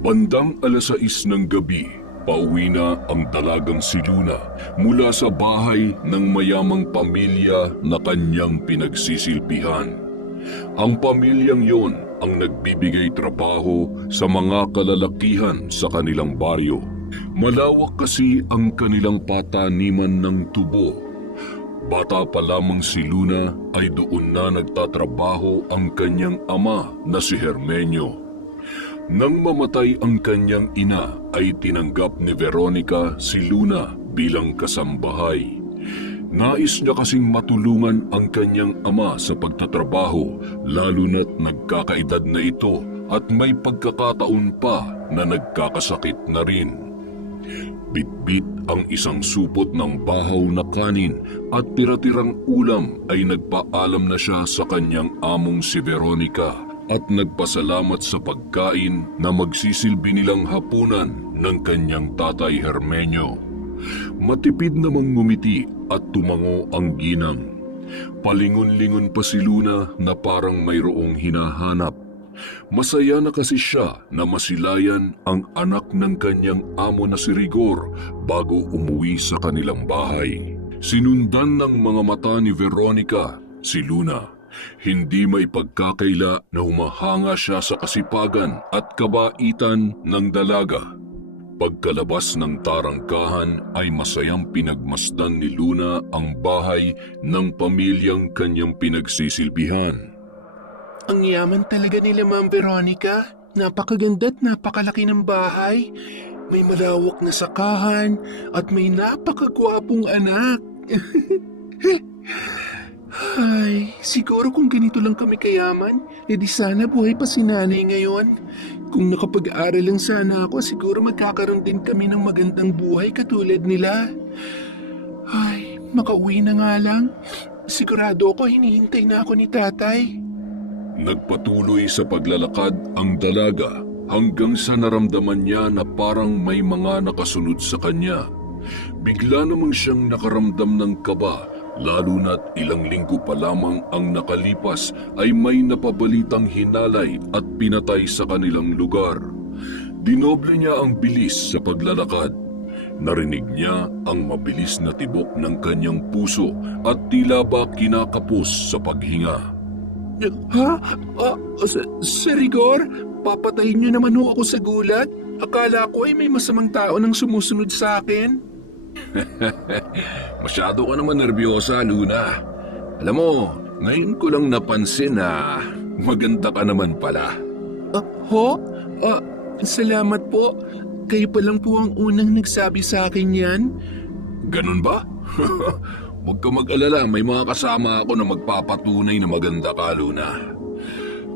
Bandang 6:00 ng gabi, pauwi na ang dalagang si Luna mula sa bahay ng mayamang pamilya na kanyang pinagsisilbihan. Ang pamilyang yon ang nagbibigay trabaho sa mga kalalakihan sa kanilang baryo. Malawak kasi ang kanilang pataniman ng tubo. Bata pa lamang si Luna ay doon na nagtatrabaho ang kanyang ama na si Hermenio. Nang mamatay ang kanyang ina ay tinanggap ni Veronica si Luna bilang kasambahay. Nais niya kasing matulungan ang kanyang ama sa pagtatrabaho lalo na't nagkakaedad na ito at may pagkakataon pa na nagkakasakit na rin. Bitbit ang isang supot ng bahaw na kanin at tira-tirang ulam ay nagpaalam na siya sa kanyang among si Veronica at nagpasalamat sa pagkain na magsisilbi nilang hapunan ng kanyang tatay Hermenio. Matipid namang ngumiti at tumango ang ginang. Palingon-lingon pa si Luna na parang mayroong hinahanap. Masaya na kasi siya na masilayan ang anak ng kanyang amo na si Rigor bago umuwi sa kanilang bahay. Sinundan ng mga mata ni Veronica si Luna. Hindi may pagkakaila na humahanga siya sa kasipagan at kabaitan ng dalaga. Pagkalabas ng tarangkahan ay masayang pinagmasdan ni Luna ang bahay ng pamilyang kanyang pinagsisilbihan. Ang yaman talaga nila, Ma'am Veronica. Napakaganda at napakalaki ng bahay. May malawak na sakahan at may napakagwapong anak. Ay, siguro kung ganito lang kami kayaman, edi sana buhay pa si nanay ngayon. Kung nakapag-aral lang sana ako, siguro magkakaroon din kami ng magandang buhay katulad nila. Ay, makauwi na nga lang. Sigurado ako hinihintay na ako ni tatay. Nagpatuloy sa paglalakad ang dalaga hanggang sa naramdaman niya na parang may mga nakasunod sa kanya. Bigla namang siyang nakaramdam ng kaba, lalo na't ilang linggo pa lamang ang nakalipas ay may napabalitang hinalay at pinatay sa kanilang lugar. Dinoble niya ang bilis sa paglalakad. Narinig niya ang mabilis na tibok ng kanyang puso at tila ba kinakapos sa paghinga. Ha? Sir Rigor, papatayin niyo naman ho ako sa gulat. Akala ko ay may masamang tao nang sumusunod sa akin. Masyado ka naman nervyosa, Luna. Alam mo, ngayon ko lang napansin na maganda ka naman pala. Ho? Salamat po. Kayo pa lang po ang unang nagsabi sa akin yan. Ganun ba? Huwag ka mag-alala, may mga kasama ako na magpapatunay na maganda ka, Luna.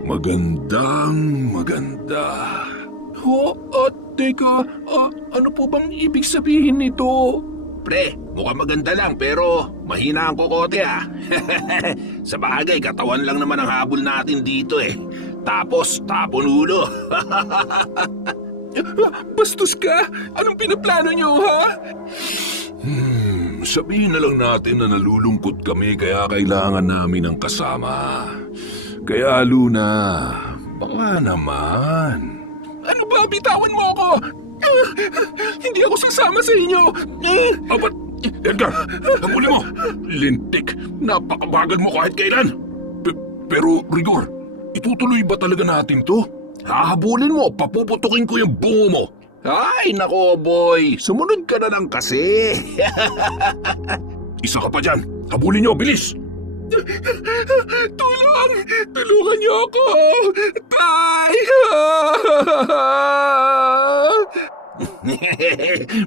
Magandang maganda. Ho? Teka, ano po bang ibig sabihin nito? Pre, mukhang maganda lang pero mahina ang kokote ah. Sa bagay, katawan lang naman ang habol natin dito eh. Tapos, tapon ulo. Bastos ka? Anong pinaplano niyo, ha? Sabihin na lang natin na nalulungkot kami kaya kailangan namin ng kasama. Kaya, Luna, baka naman. Ano ba? Bitawan mo ako! Hindi ako sasama sa inyo! Abat! Edgar! Napuli mo! Lintik! Napakabagal mo kahit kailan! Pero, Rigor, itutuloy ba talaga natin to? Hahabulin mo, papuputukin ko yung bungo mo. Ay, nako boy, sumunod ka na lang kasi. Isa ka pa dyan! Habulin nyo, bilis! Tulong! Tulungan niyo ako! Tay!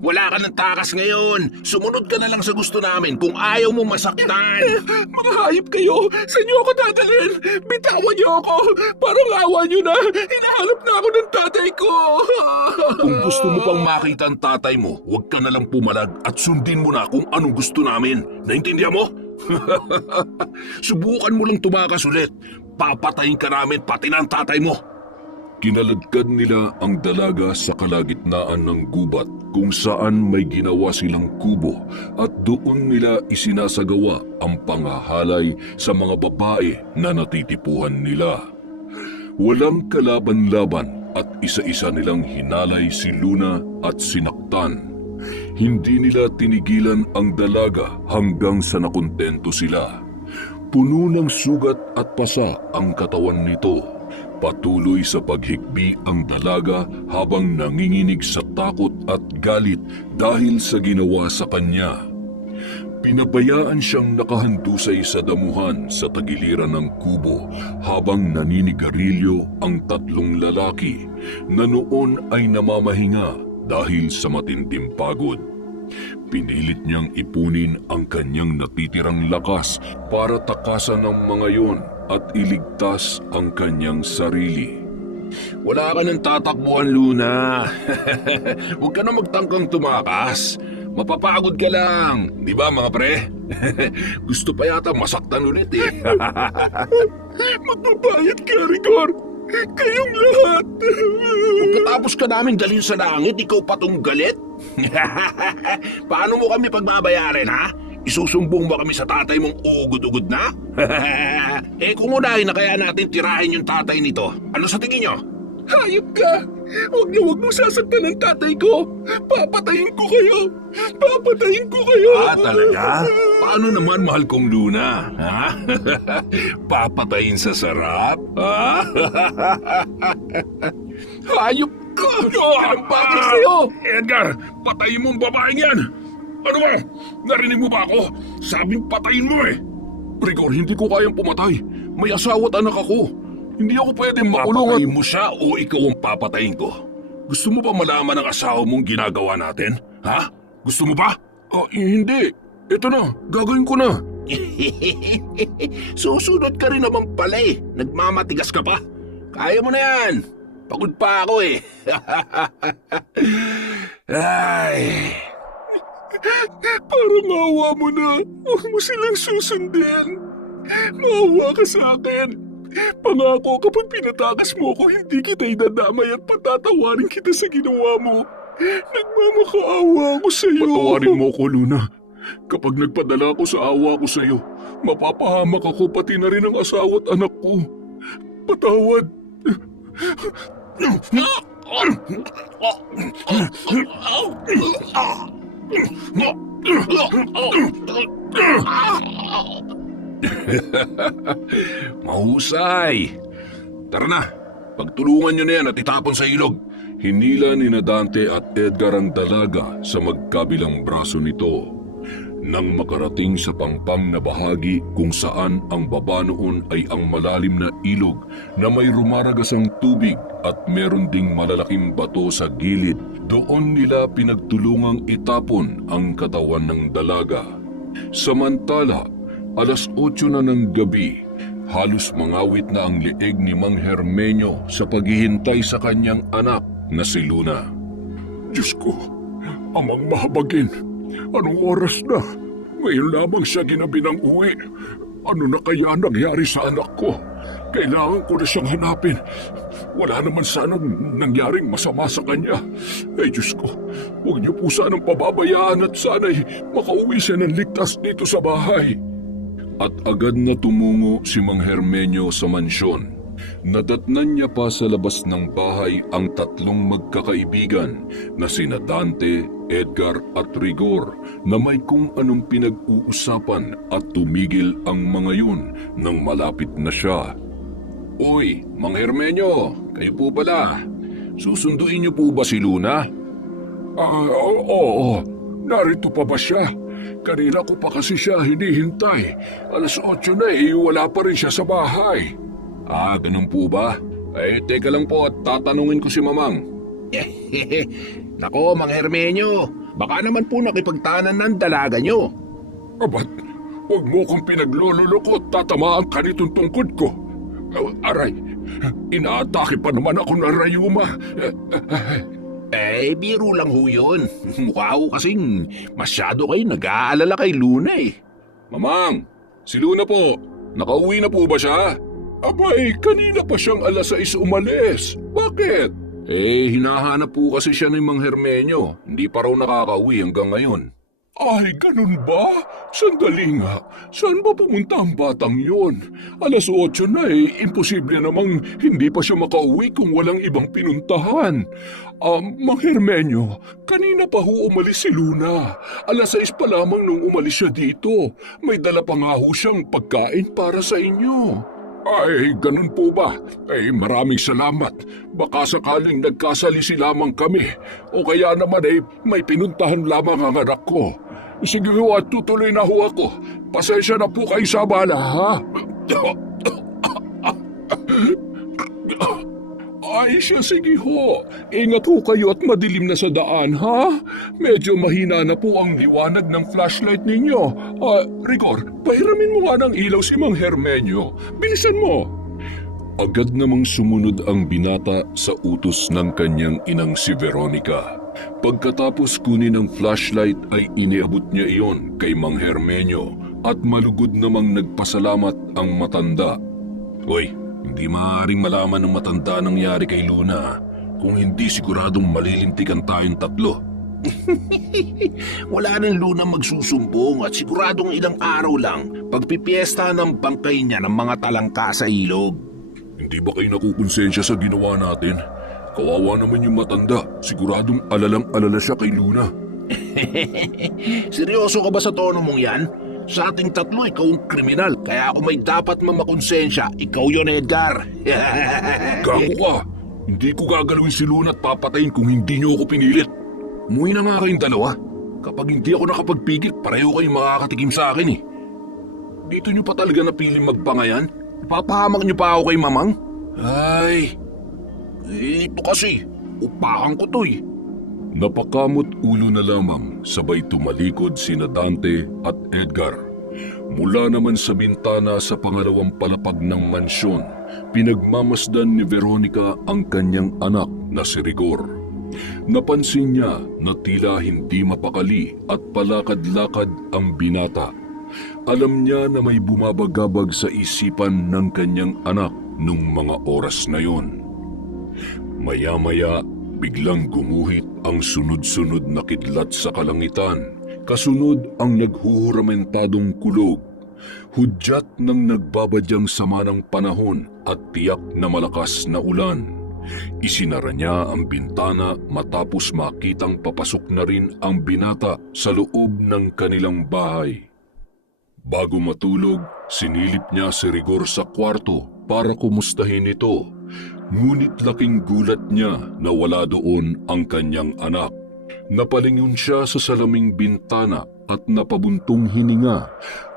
Wala ka ng takas ngayon. Sumunod ka na lang sa gusto namin kung ayaw mo masaktan. Mga hayop kayo! Saan niyo ako dadalhin? Bitawan niyo ako! Parang awa niyo na! Hinahanap na ako ng tatay ko! Kung gusto mo pang makita ang tatay mo, huwag ka na lang pumalag at sundin mo na kung anong gusto namin. Naintindihan mo? Subukan mo lang tumakas ulit. Papatayin ka namin pati na ang tatay mo. Kinaladkad nila ang dalaga sa kalagitnaan ng gubat kung saan may ginawa silang kubo at doon nila isinasagawa ang panghahalay sa mga babae na natitipuhan nila. Walang kalaban-laban at isa-isa nilang hinalay si Luna at sinaktan. Hindi nila tinigilan ang dalaga hanggang sa nakontento sila. Puno ng sugat at pasa ang katawan nito. Patuloy sa paghikbi ang dalaga habang nanginginig sa takot at galit dahil sa ginawa sa kanya. Pinabayaan siyang nakahandusay sa damuhan sa tagiliran ng kubo habang naninigarilyo ang tatlong lalaki na noon ay namamahinga dahil sa matinding pagod. Pinilit niyang ipunin ang kanyang natitirang lakas para takasan ng mga yon at iligtas ang kanyang sarili. Wala ka ng tatakbuhan, Luna. Huwag ka na magtangkang tumakas. Mapapagod ka lang. Di ba, mga pre? Gusto pa yata masaktan ulit eh. Magbabayad ka, Rigor! Kayong lahat! Pagkatapos ka namin dalhin sa langit, ikaw pa tong galit? Paano mo kami pagbabayarin, ha? Isusumbong mo kami sa tatay mong ugod-ugod na? Kung unahin na kaya natin tirahin yung tatay nito, ano sa tingin nyo? Hayop ka! Huwag mo sasaktan ang tatay ko! Papatayin ko kayo! Papatayin ko kayo! Talaga? Paano naman, mahal kong Luna? Ha? Papatayin sa sarap? Ha? Hayop ka! Anong bagay sa'yo? Edgar, patayin mo ang babaeng yan! Ano ba? Narinig mo ba ako? Sabing patayin mo eh! Rigor, hindi ko kayang pumatay. May asawa at anak ako. Hindi ako pwedeng makulong. Papatayin mo siya o ikaw ang papatayin ko? Gusto mo ba malaman ang asawa mong ginagawa natin? Ha? Gusto mo ba? Hindi. Ito na, gagawin ko na. Susunod ka rin naman pala eh. Nagmamatigas ka pa. Kaya mo na yan. Pagod pa ako eh. Ay... Parang awa mo na. Huwag mo silang susundin. Maawa ka sa akin. Pangako kapag pinatakas mo ako, hindi kita idadamay at patatawarin kita sa ginawa mo. Nagmamakaawa ako sa iyo. Patawarin mo ko, Luna. Kapag nagpadala ako sa awa ko sa iyo, mapapahamak ako pati na rin ang asawa at anak ko. Patawad. Mahusay! Tara na, pagtulungan nyo na yan at itapon sa ilog. Hinila ni Dante at Edgar ang dalaga sa magkabilang braso nito. Nang makarating sa pangpang na bahagi kung saan ang baba noon ay ang malalim na ilog na may rumaragasang tubig at meron ding malalaking bato sa gilid, doon nila pinagtulungang itapon ang katawan ng dalaga. Samantala, 8:00 na ng gabi, halos mangawit na ang liig ni Mang Hermenyo sa paghihintay sa kanyang anak na si Luna. Diyos ko, amang mahabagin. Anong oras na? Ngayon lamang siya ginabi ng uwi. Ano na kaya nangyari sa anak ko? Kailangan ko na siyang hanapin. Wala naman sanang nangyaring masama sa kanya. Ay Diyos ko, huwag niyo po sanang pababayaan at sana'y makauwi siya ng ligtas dito sa bahay. At agad na tumungo si Mang Hermenyo sa mansyon. Nadatnan niya pa sa labas ng bahay ang tatlong magkakaibigan na sina Dante, Edgar at Rigor na may kung anong pinag-uusapan at tumigil ang mga yun nang malapit na siya. Uy, Mang Hermenyo, kayo po pala. Susunduin niyo po ba si Luna? Oo. Narito pa ba siya? Kanina ko pa kasi siya hinihintay. 8:00 na wala pa rin siya sa bahay. Ganun po ba? Teka lang po at tatanungin ko si Mamang. Nako, Mang Hermenyo, baka naman po nakipagtanan ng dalaga nyo. Abat, huwag mo kong pinaglololoko at tatamaan ka nitong tungkod ko. Aray, inaatake pa naman ako ng rayuma. Biro lang ho yun. Mukha ho kasing masyado kayo nag-aalala kay Luna eh. Mamang, si Luna po, nakauwi na po ba siya? Abay, kanina pa siyang 6:00 umalis. Bakit? Hinahanap po kasi siya ni Mang Hermenyo. Hindi pa raw nakakauwi hanggang ngayon. Ay, ganun ba? Sandali nga. Saan ba pumunta ang batang yon? 8:00 na imposible namang hindi pa siya makauwi kung walang ibang pinuntahan. Mang Hermenyo, kanina pa ho umalis si Luna. 6:00 pa lamang nung umalis siya dito. May dala pa nga ho siyang pagkain para sa inyo. Ay, ganun po ba? Ay, maraming salamat. Baka sakaling nagkasalisi lamang kami. O kaya naman may pinuntahan lamang ang anak ko. Sige ho at tutuloy na ho ako. Pasensya na po kayo sa abala, ha? Ay siya, sige ho. Ingat ho kayo at madilim na sa daan, ha? Medyo mahina na po ang liwanag ng flashlight ninyo. Rigor, pahiramin mo nga ng ilaw si Mang Hermenyo. Bilisan mo! Agad namang sumunod ang binata sa utos ng kanyang inang si Veronica. Pagkatapos kunin ng flashlight ay iniabot niya iyon kay Mang Hermenyo at malugod namang nagpasalamat ang matanda. Hoy, hindi maaaring malaman ng matanda ang nangyari kay Luna. Kung hindi siguradong malilintikan tayong tatlo. Wala nang Luna magsusumbong at siguradong ilang araw lang pagpipiesta ng bangkay niya ng mga talangka sa ilog. Hindi ba kayo nakukonsensya sa ginawa natin? Kawawa naman yung matanda. Siguradong alalang-alala siya kay Luna. Seryoso ka ba sa tono mong yan? Sa ating tatlo, ikaw ang kriminal. Kaya ako may dapat mamakonsensya. Ikaw yon, Edgar. Gago ka! Hindi ko gagalawin si Luna at papatayin kung hindi niyo ako pinilit. Umuwi na nga kayong dalawa. Kapag hindi ako nakapagpigil, pareho kayong makakatikim sa akin eh. Dito niyo pa talaga napiling magbangayan? Papahamak niyo pa ako kay Mamang? Ay, ito kasi, upahan ko to eh. Napakamot ulo na lamang sabay tumalikod sina Dante at Edgar. Mula naman sa bintana sa pangalawang palapag ng mansyon, pinagmamasdan ni Veronica ang kanyang anak na si Rigor. Napansin niya na tila hindi mapakali at palakad-lakad ang binata. Alam niya na may bumabagabag sa isipan ng kanyang anak nung mga oras na yon. Maya-maya, biglang gumuhit ang sunod-sunod na kidlat sa kalangitan. Kasunod ang naghuhuramentadong kulog. Hudyat ng nagbabadyang sama ng panahon at tiyak na malakas na ulan. Isinara niya ang bintana matapos makitang papasok na rin ang binata sa loob ng kanilang bahay. Bago matulog, sinilip niya si Rigor sa kwarto para kumustahin ito. Ngunit laking gulat niya na wala doon ang kanyang anak. Napalingon siya sa salaming bintana at napabuntong hininga,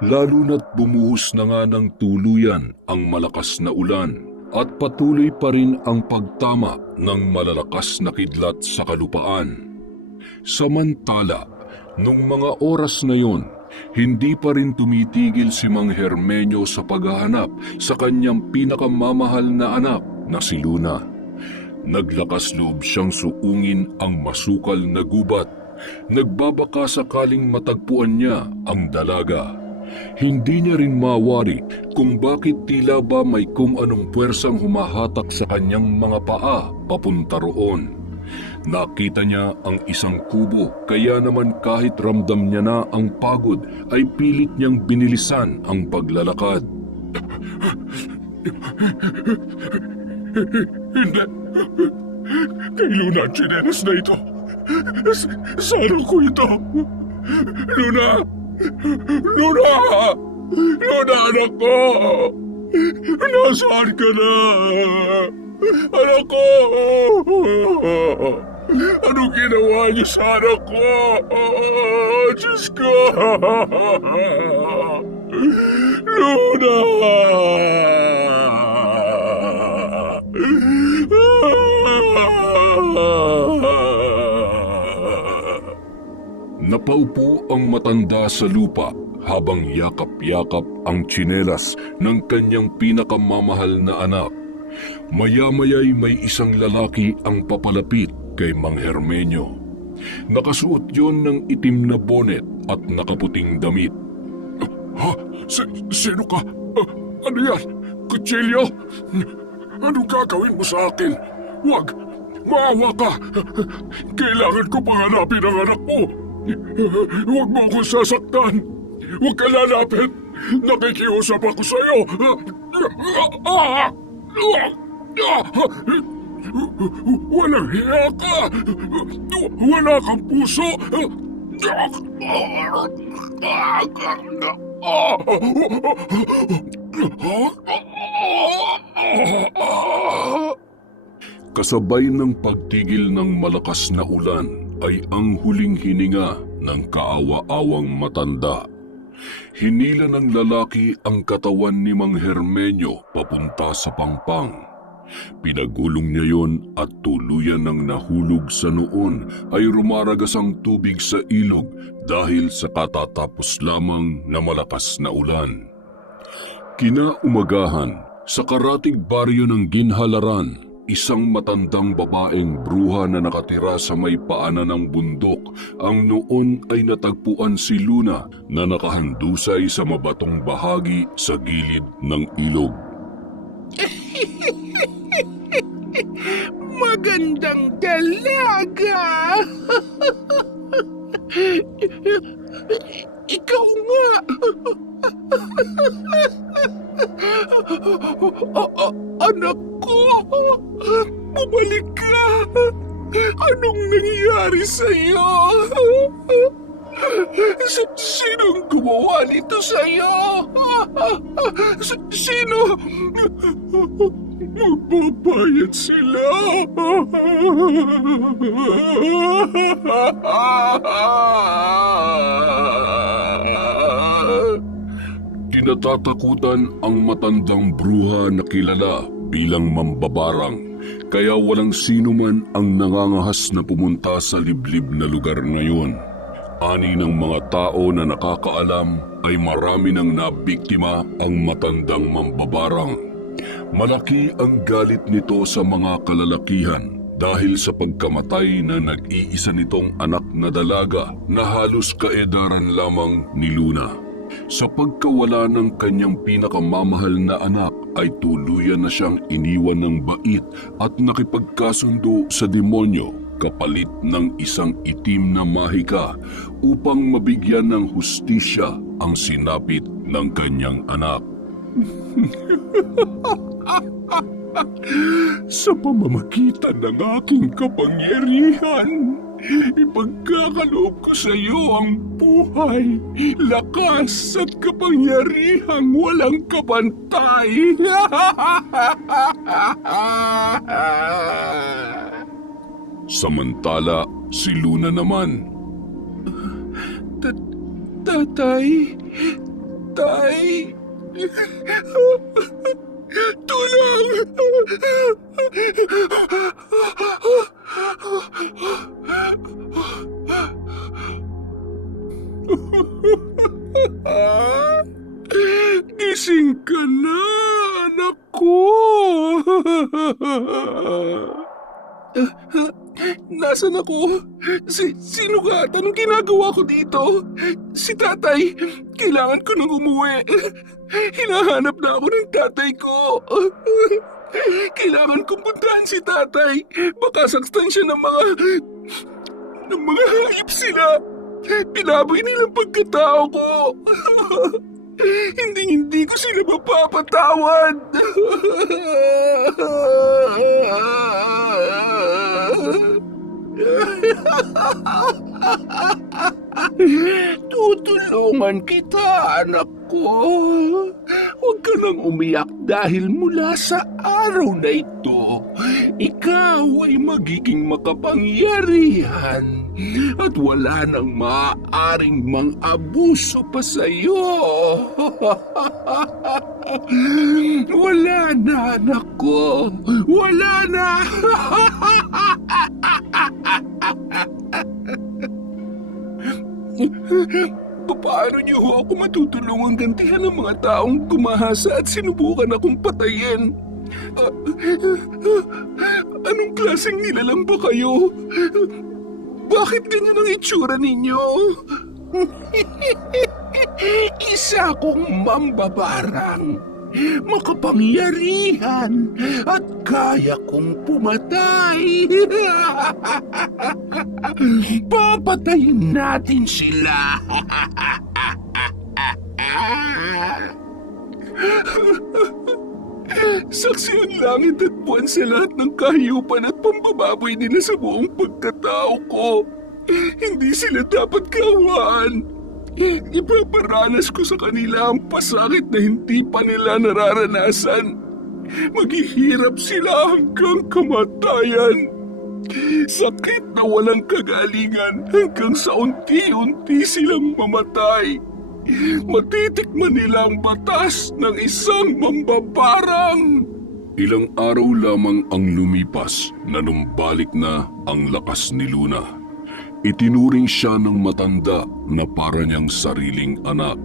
lalo na't bumuhos na nga ng tuluyan ang malakas na ulan at patuloy pa rin ang pagtama ng malalakas na kidlat sa kalupaan. Samantala, nung mga oras na yon, hindi pa rin tumitigil si Mang Hermenyo sa paghahanap sa kanyang pinakamamahal na anak na si Luna. Naglakas loob siyang suungin ang masukal na gubat. Nagbabaka sakaling matagpuan niya ang dalaga. Hindi niya rin mawari kung bakit tila ba may kung anong puwersang humahatak sa kanyang mga paa papunta roon. Nakita niya ang isang kubo, kaya naman kahit ramdam niya na ang pagod ay pilit niyang binilisan ang paglalakad. Hindi. Kay Luna ang tsinelas na ito. Sana ko ito. Luna! Luna! Luna, anak ko! Nasaan ka na? Anak ko! Anong ginawa niyo sa anak ko? Diyos ko! Luna! Napaupo ang matanda sa lupa habang yakap-yakap ang tsinelas ng kanyang pinakamamahal na anak. Maya-maya'y may isang lalaki ang papalapit kay Mang Hermenyo. Nakasuot yon ng itim na bonet at nakaputing damit. Ha? Sino ka? Ano yan? Kutsilyo? Anong gagawin mo sa akin? Huwag! Maawa ka! Kailangan ko panghanapin ang anak mo! Huwag mo akong sasaktan! Huwag ka lalapit! Nakikiusap ako sa'yo! Walang hiya ka! Wala kang puso! Kasabay ng pagtigil ng malakas na ulan ay ang huling hininga ng kaawa-awang matanda. Hinila ng lalaki ang katawan ni Mang Hermenyo papunta sa pangpang. Pinagulong niya yon at tuluyan ng nahulog sa noon ay rumaragas ang tubig sa ilog dahil sa katatapos lamang na malakas na ulan. Kinaumagahan, sa karatig baryo ng Ginhalaran, isang matandang babaeng bruha na nakatira sa may paanan ng bundok ang noon ay natagpuan si Luna na nakahandusay sa mabatong bahagi sa gilid ng ilog. Magandang dalaga! Ikaw nga! Anak ko! Bumalik ka! Anong nangyari sa'yo? Sinong gumawa nito sa'yo? Sino? Magbabayad sila! Kinatatakutan ang matandang bruha na kilala bilang mambabarang, kaya walang sino man ang nangangahas na pumunta sa liblib na lugar na yun. Ani ng mga tao na nakakaalam ay marami nang nabiktima ang matandang mambabarang. Malaki ang galit nito sa mga kalalakihan dahil sa pagkamatay na nag-iisa nitong anak na dalaga na halos kaedaran lamang ni Luna. Sa pagkawala ng kanyang pinakamamahal na anak ay tuluyan na siyang iniwan ng bait at nakipagkasundo sa demonyo kapalit ng isang itim na mahika upang mabigyan ng hustisya ang sinapit ng kanyang anak. Sa pamamagitan ng aking kapangyarihan, ipagkakaloob ko sa iyo ang buhay, lakas at kapangyarihang walang kapantay. Samantala, si Luna naman. Tatay? Tay? Tulong! Gising ka na, anak ko! Nasaan ako? Sino ka at anong ginagawa ko dito? Si tatay, kailangan ko nang umuwi. Hinahanap na ako ng tatay ko. Kailangan kong puntahan si tatay. Baka saktan siya ng mga hayop sila. Pinaboy nilang pagkatao ko. Hindi ko sila mapapatawad. Tutulungan kita, anak ko. Huwag ka nang umiyak dahil mula sa araw na ito, ikaw ay magiging makapangyarihan at wala nang maaaring mang-abuso pa sa'yo. Wala na, anak ko. Wala na. Paano niyo ako matutulungang gantihan ng mga taong gumahasa at sinubukan akong patayin? Anong klaseng nilalang ba kayo? Bakit ganyan ang itsura ninyo? Isa akong mambabarang, makapangyarihan at kaya kong pumatay. Papatayin natin sila. Saksi ang langit at buwan sa lahat ng kahiyupan at pambababoy nila sa buong pagkatao ko. Hindi sila dapat kawaan. Ipaparanas ko sa kanila ang pasakit na hindi pa nila nararanasan. Maghihirap sila hanggang kamatayan. Sakit na walang kagalingan hanggang sa unti-unti silang mamatay. Matitikman nila ang batas ng isang mambabarang. Ilang araw lamang ang lumipas na numbalik na ang lakas ni Luna. Itinuring siya ng matanda na para niyang sariling anak.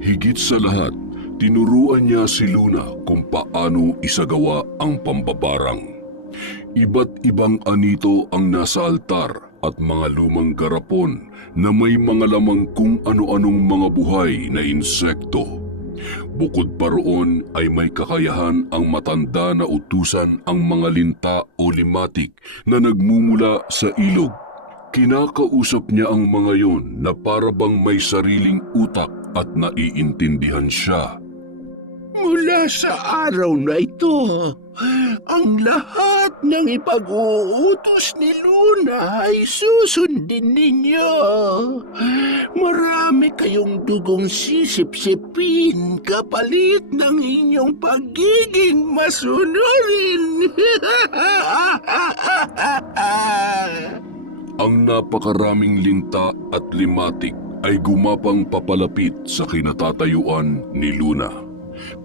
Higit sa lahat, tinuruan niya si Luna kung paano isagawa ang pambabarang. Iba't ibang anito ang nasa altar at mga lumang garapon na may mga lamang kung ano-anong mga buhay na insekto. Bukod pa roon ay may kakayahan ang matanda na utusan ang mga linta o limatik na nagmumula sa ilog. Kinakausap niya ang mga yon na para bang may sariling utak at naiintindihan siya. Mula sa araw na ito, ang lahat ng ipag-uutos ni Luna ay susundin ninyo. Marami kayong dugong sisip-sipin kapalit ng inyong pagiging masunurin. Ang napakaraming linta at limatik ay gumapang papalapit sa kinatatayuan ni Luna.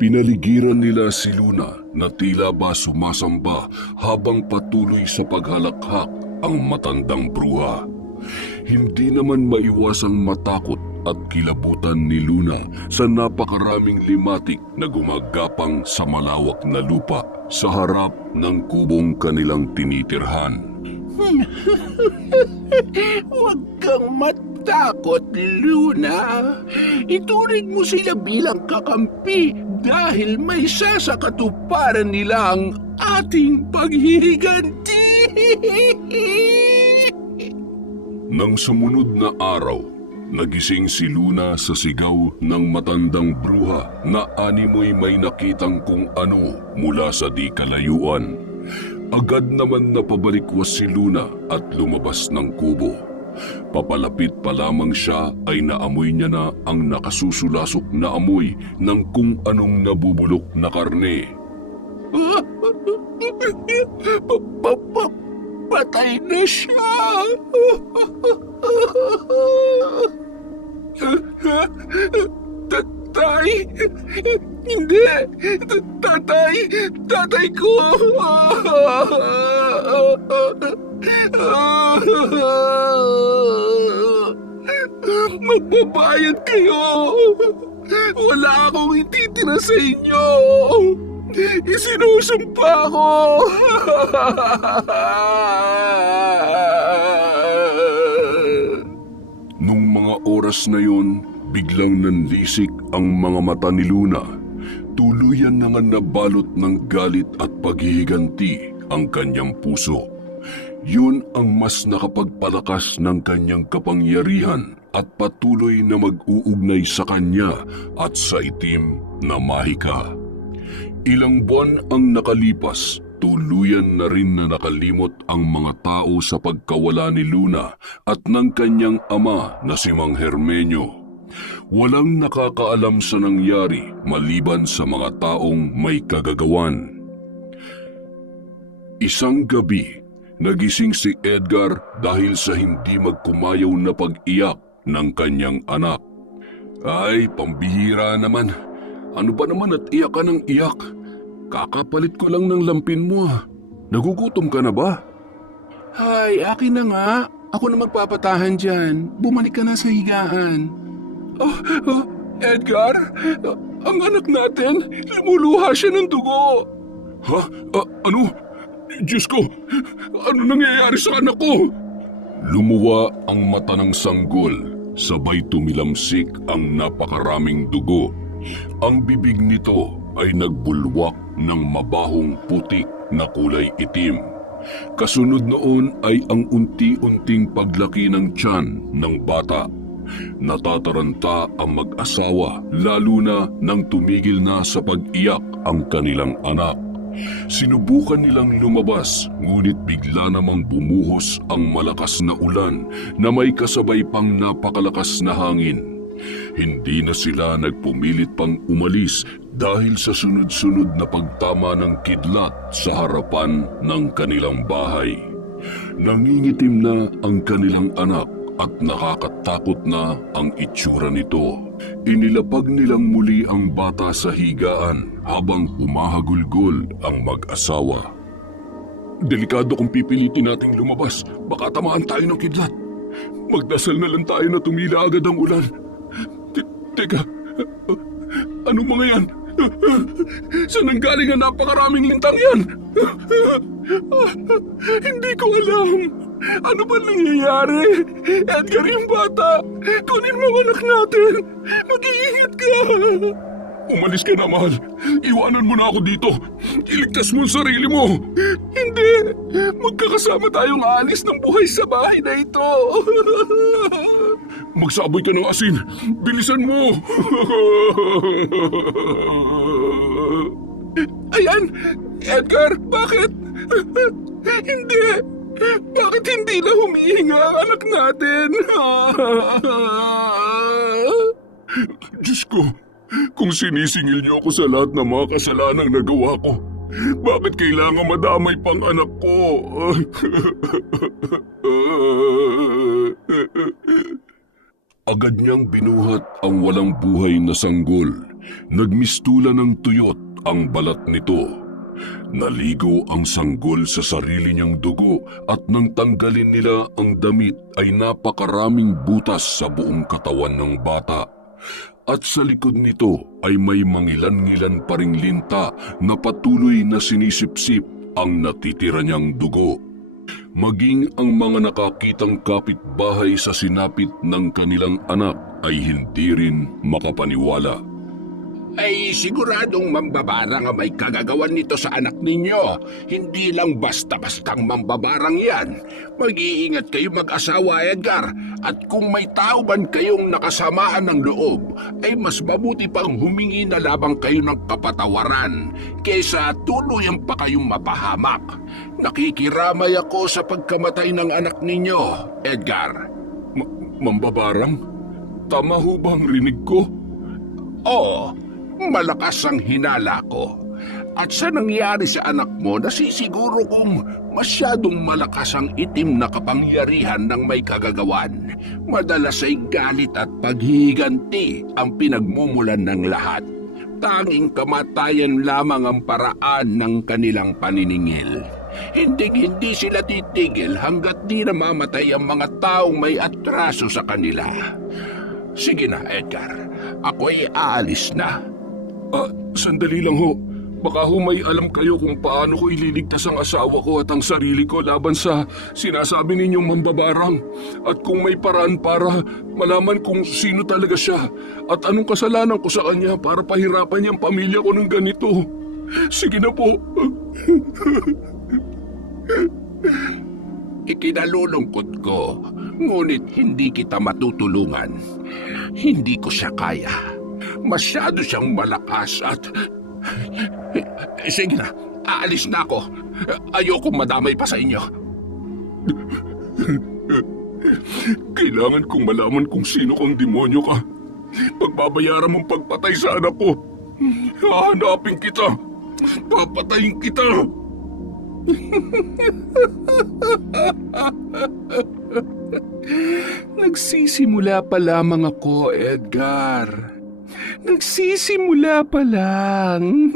Pinaligiran nila si Luna na tila ba sumasamba habang patuloy sa paghalakhak ang matandang bruha. Hindi naman maiwasang matakot at kilabutan ni Luna sa napakaraming limatik na gumagapang sa malawak na lupa sa harap ng kubong kanilang tinitirhan. Huwag kang matakot, Luna. Ituring mo sila bilang kakampi dahil may isa sa katuparan nila ang ating paghihiganti. Nang sumunod na araw, nagising si Luna sa sigaw ng matandang bruha na animoy may nakitang kung ano mula sa di kalayuan. Agad naman napabalikwas si Luna at lumabas ng kubo. Papalapit pa lamang siya ay naamoy niya na ang nakasusulasok na amoy ng kung anong nabubulok na karne. Patay na siya. Tatay? Hindi! Tatay ko! Magbabayad kayo! Wala akong ititira sa inyo! Isinusumpa ko! Nung mga oras na yun, biglang nanlisik ang mga mata ni Luna. Tuluyan na nga nabalot ng galit at paghihiganti ang kanyang puso. Yun ang mas nakapagpalakas ng kanyang kapangyarihan at patuloy na mag-uugnay sa kanya at sa itim na mahika. Ilang buwan ang nakalipas, tuluyan na rin na nakalimot ang mga tao sa pagkawala ni Luna at ng kanyang ama na si Mang Hermenio. Walang nakakaalam sa nangyari maliban sa mga taong may kagagawan. Isang gabi, nagising si Edgar dahil sa hindi magkumayaw na pag-iyak ng kanyang anak. Ay, pambihira naman. Ano ba naman at iyak ka ng iyak? Kakapalit ko lang ng lampin mo. Nagugutom ka na ba? Ay, akin na nga. Ako na magpapatahan dyan. Bumalik ka na sa higaan. Edgar? Ang anak natin, lumuluha siya ng dugo. Ha? Ano? Diyos ko! Ano nangyayari sa anak ko? Lumuwa ang mata ng sanggol, sabay tumilamsik ang napakaraming dugo. Ang bibig nito ay nagbulwak ng mabahong putik na kulay itim. Kasunod noon ay ang unti-unting paglaki ng tiyan ng bata. Natataranta ang mag-asawa lalo na nang tumigil na sa pag-iyak ang kanilang anak. Sinubukan nilang lumabas ngunit bigla namang bumuhos ang malakas na ulan na may kasabay pang napakalakas na hangin. Hindi na sila nagpumilit pang umalis dahil sa sunod-sunod na pagtama ng kidlat sa harapan ng kanilang bahay. Nangingitim na ang kanilang anak at nakakatakot na ang itsura nito. Inilapag nilang muli ang bata sa higaan habang humahagulgol ang mag-asawa. Delikado kung pipilitin nating lumabas, baka tamaan tayo ng kidlat. Magdasal na lang tayo na tumila agad ang ulan. Teka, ano mga yan? Saan ang galing ang napakaraming lintang yan? Hindi ko alam. Ano ba nangyayari? Edgar, yung bata! Kunin mo ang anak natin! Mag-iingat ka! Umalis ka na, mahal. Iwanan mo na ako dito. Iligtas mo ang sarili mo. Hindi! Magkakasama tayong aalis ng buhay sa bahay na ito. Magsaboy ka ng asin. Bilisan mo! Ayan! Edgar, bakit? Hindi! Bakit hindi na humihinga ang anak natin? Diyos ko, kung sinisingil niyo ako sa lahat ng mga kasalanang nagawa ko, bakit kailangan madamay pang anak ko? Agad niyang binuhat ang walang buhay na sanggol. Nagmistula ng tuyot ang balat nito. Naligo ang sanggol sa sarili niyang dugo at nang tanggalin nila ang damit ay napakaraming butas sa buong katawan ng bata. At sa likod nito ay may mangilan-ngilan pa ring linta na patuloy na sinisipsip ang natitira niyang dugo. Maging ang mga nakakitang kapitbahay sa sinapit ng kanilang anak ay hindi rin makapaniwala. Ay siguradong mambabarang ang may kagagawan nito sa anak ninyo. Hindi lang basta-bastang mambabarang yan. Mag-iingat kayo mag-asawa, Edgar. At kung may tao man kayong nakasamaan ng loob, ay mas mabuti pang humingi na labang kayo ng kapatawaran kaysa tuluyan pa kayong mapahamak. Nakikiramay ako sa pagkamatay ng anak ninyo, Edgar. Mambabarang? Tama ho ba ang rinig ko? Oo. Malakas ang hinala ko. At sa nangyari sa anak mo, nasisiguro kong masyadong malakas ang itim na kapangyarihan ng may kagagawan. Madalas ay galit at paghihiganti ang pinagmumulan ng lahat. Tanging kamatayan lamang ang paraan ng kanilang paniningil. Hindi sila titigil hanggat di namamatay ang mga taong may atraso sa kanila. Sige na, Edgar. Ako'y aalis na. Sandali lang ho. Baka ho may alam kayo kung paano ko ililigtas ang asawa ko at ang sarili ko laban sa sinasabi ninyong mambabarang. At kung may paraan para malaman kung sino talaga siya at anong kasalanan ko sa kanya para pahirapan niyang pamilya ko ng ganito. Sige na po. Ikinalulungkot ko, ngunit hindi kita matutulungan. Hindi ko siya kaya. Masyado siyang malakas at... Sige na, aalis na ako. Ayokong madamay pa sa inyo. Kailangan kong malaman kung sino kang demonyo ka. Pagbabayaran mong pagpatay sa anak ko. Hahanapin kita. Papatayin kita. Nagsisimula pa lamang ako, Edgar. Nagsisimula pa lang.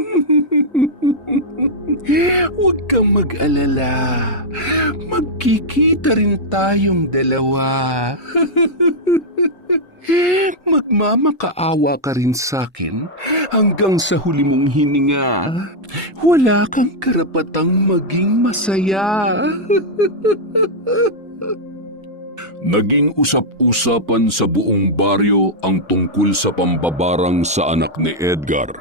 Huwag kang mag-alala. Magkikita rin tayong dalawa. Magmamakaawa ka rin sa'kin hanggang sa huli mong hininga. Wala kang karapatang maging masaya. Naging usap-usapan sa buong baryo ang tungkol sa pambabarang sa anak ni Edgar.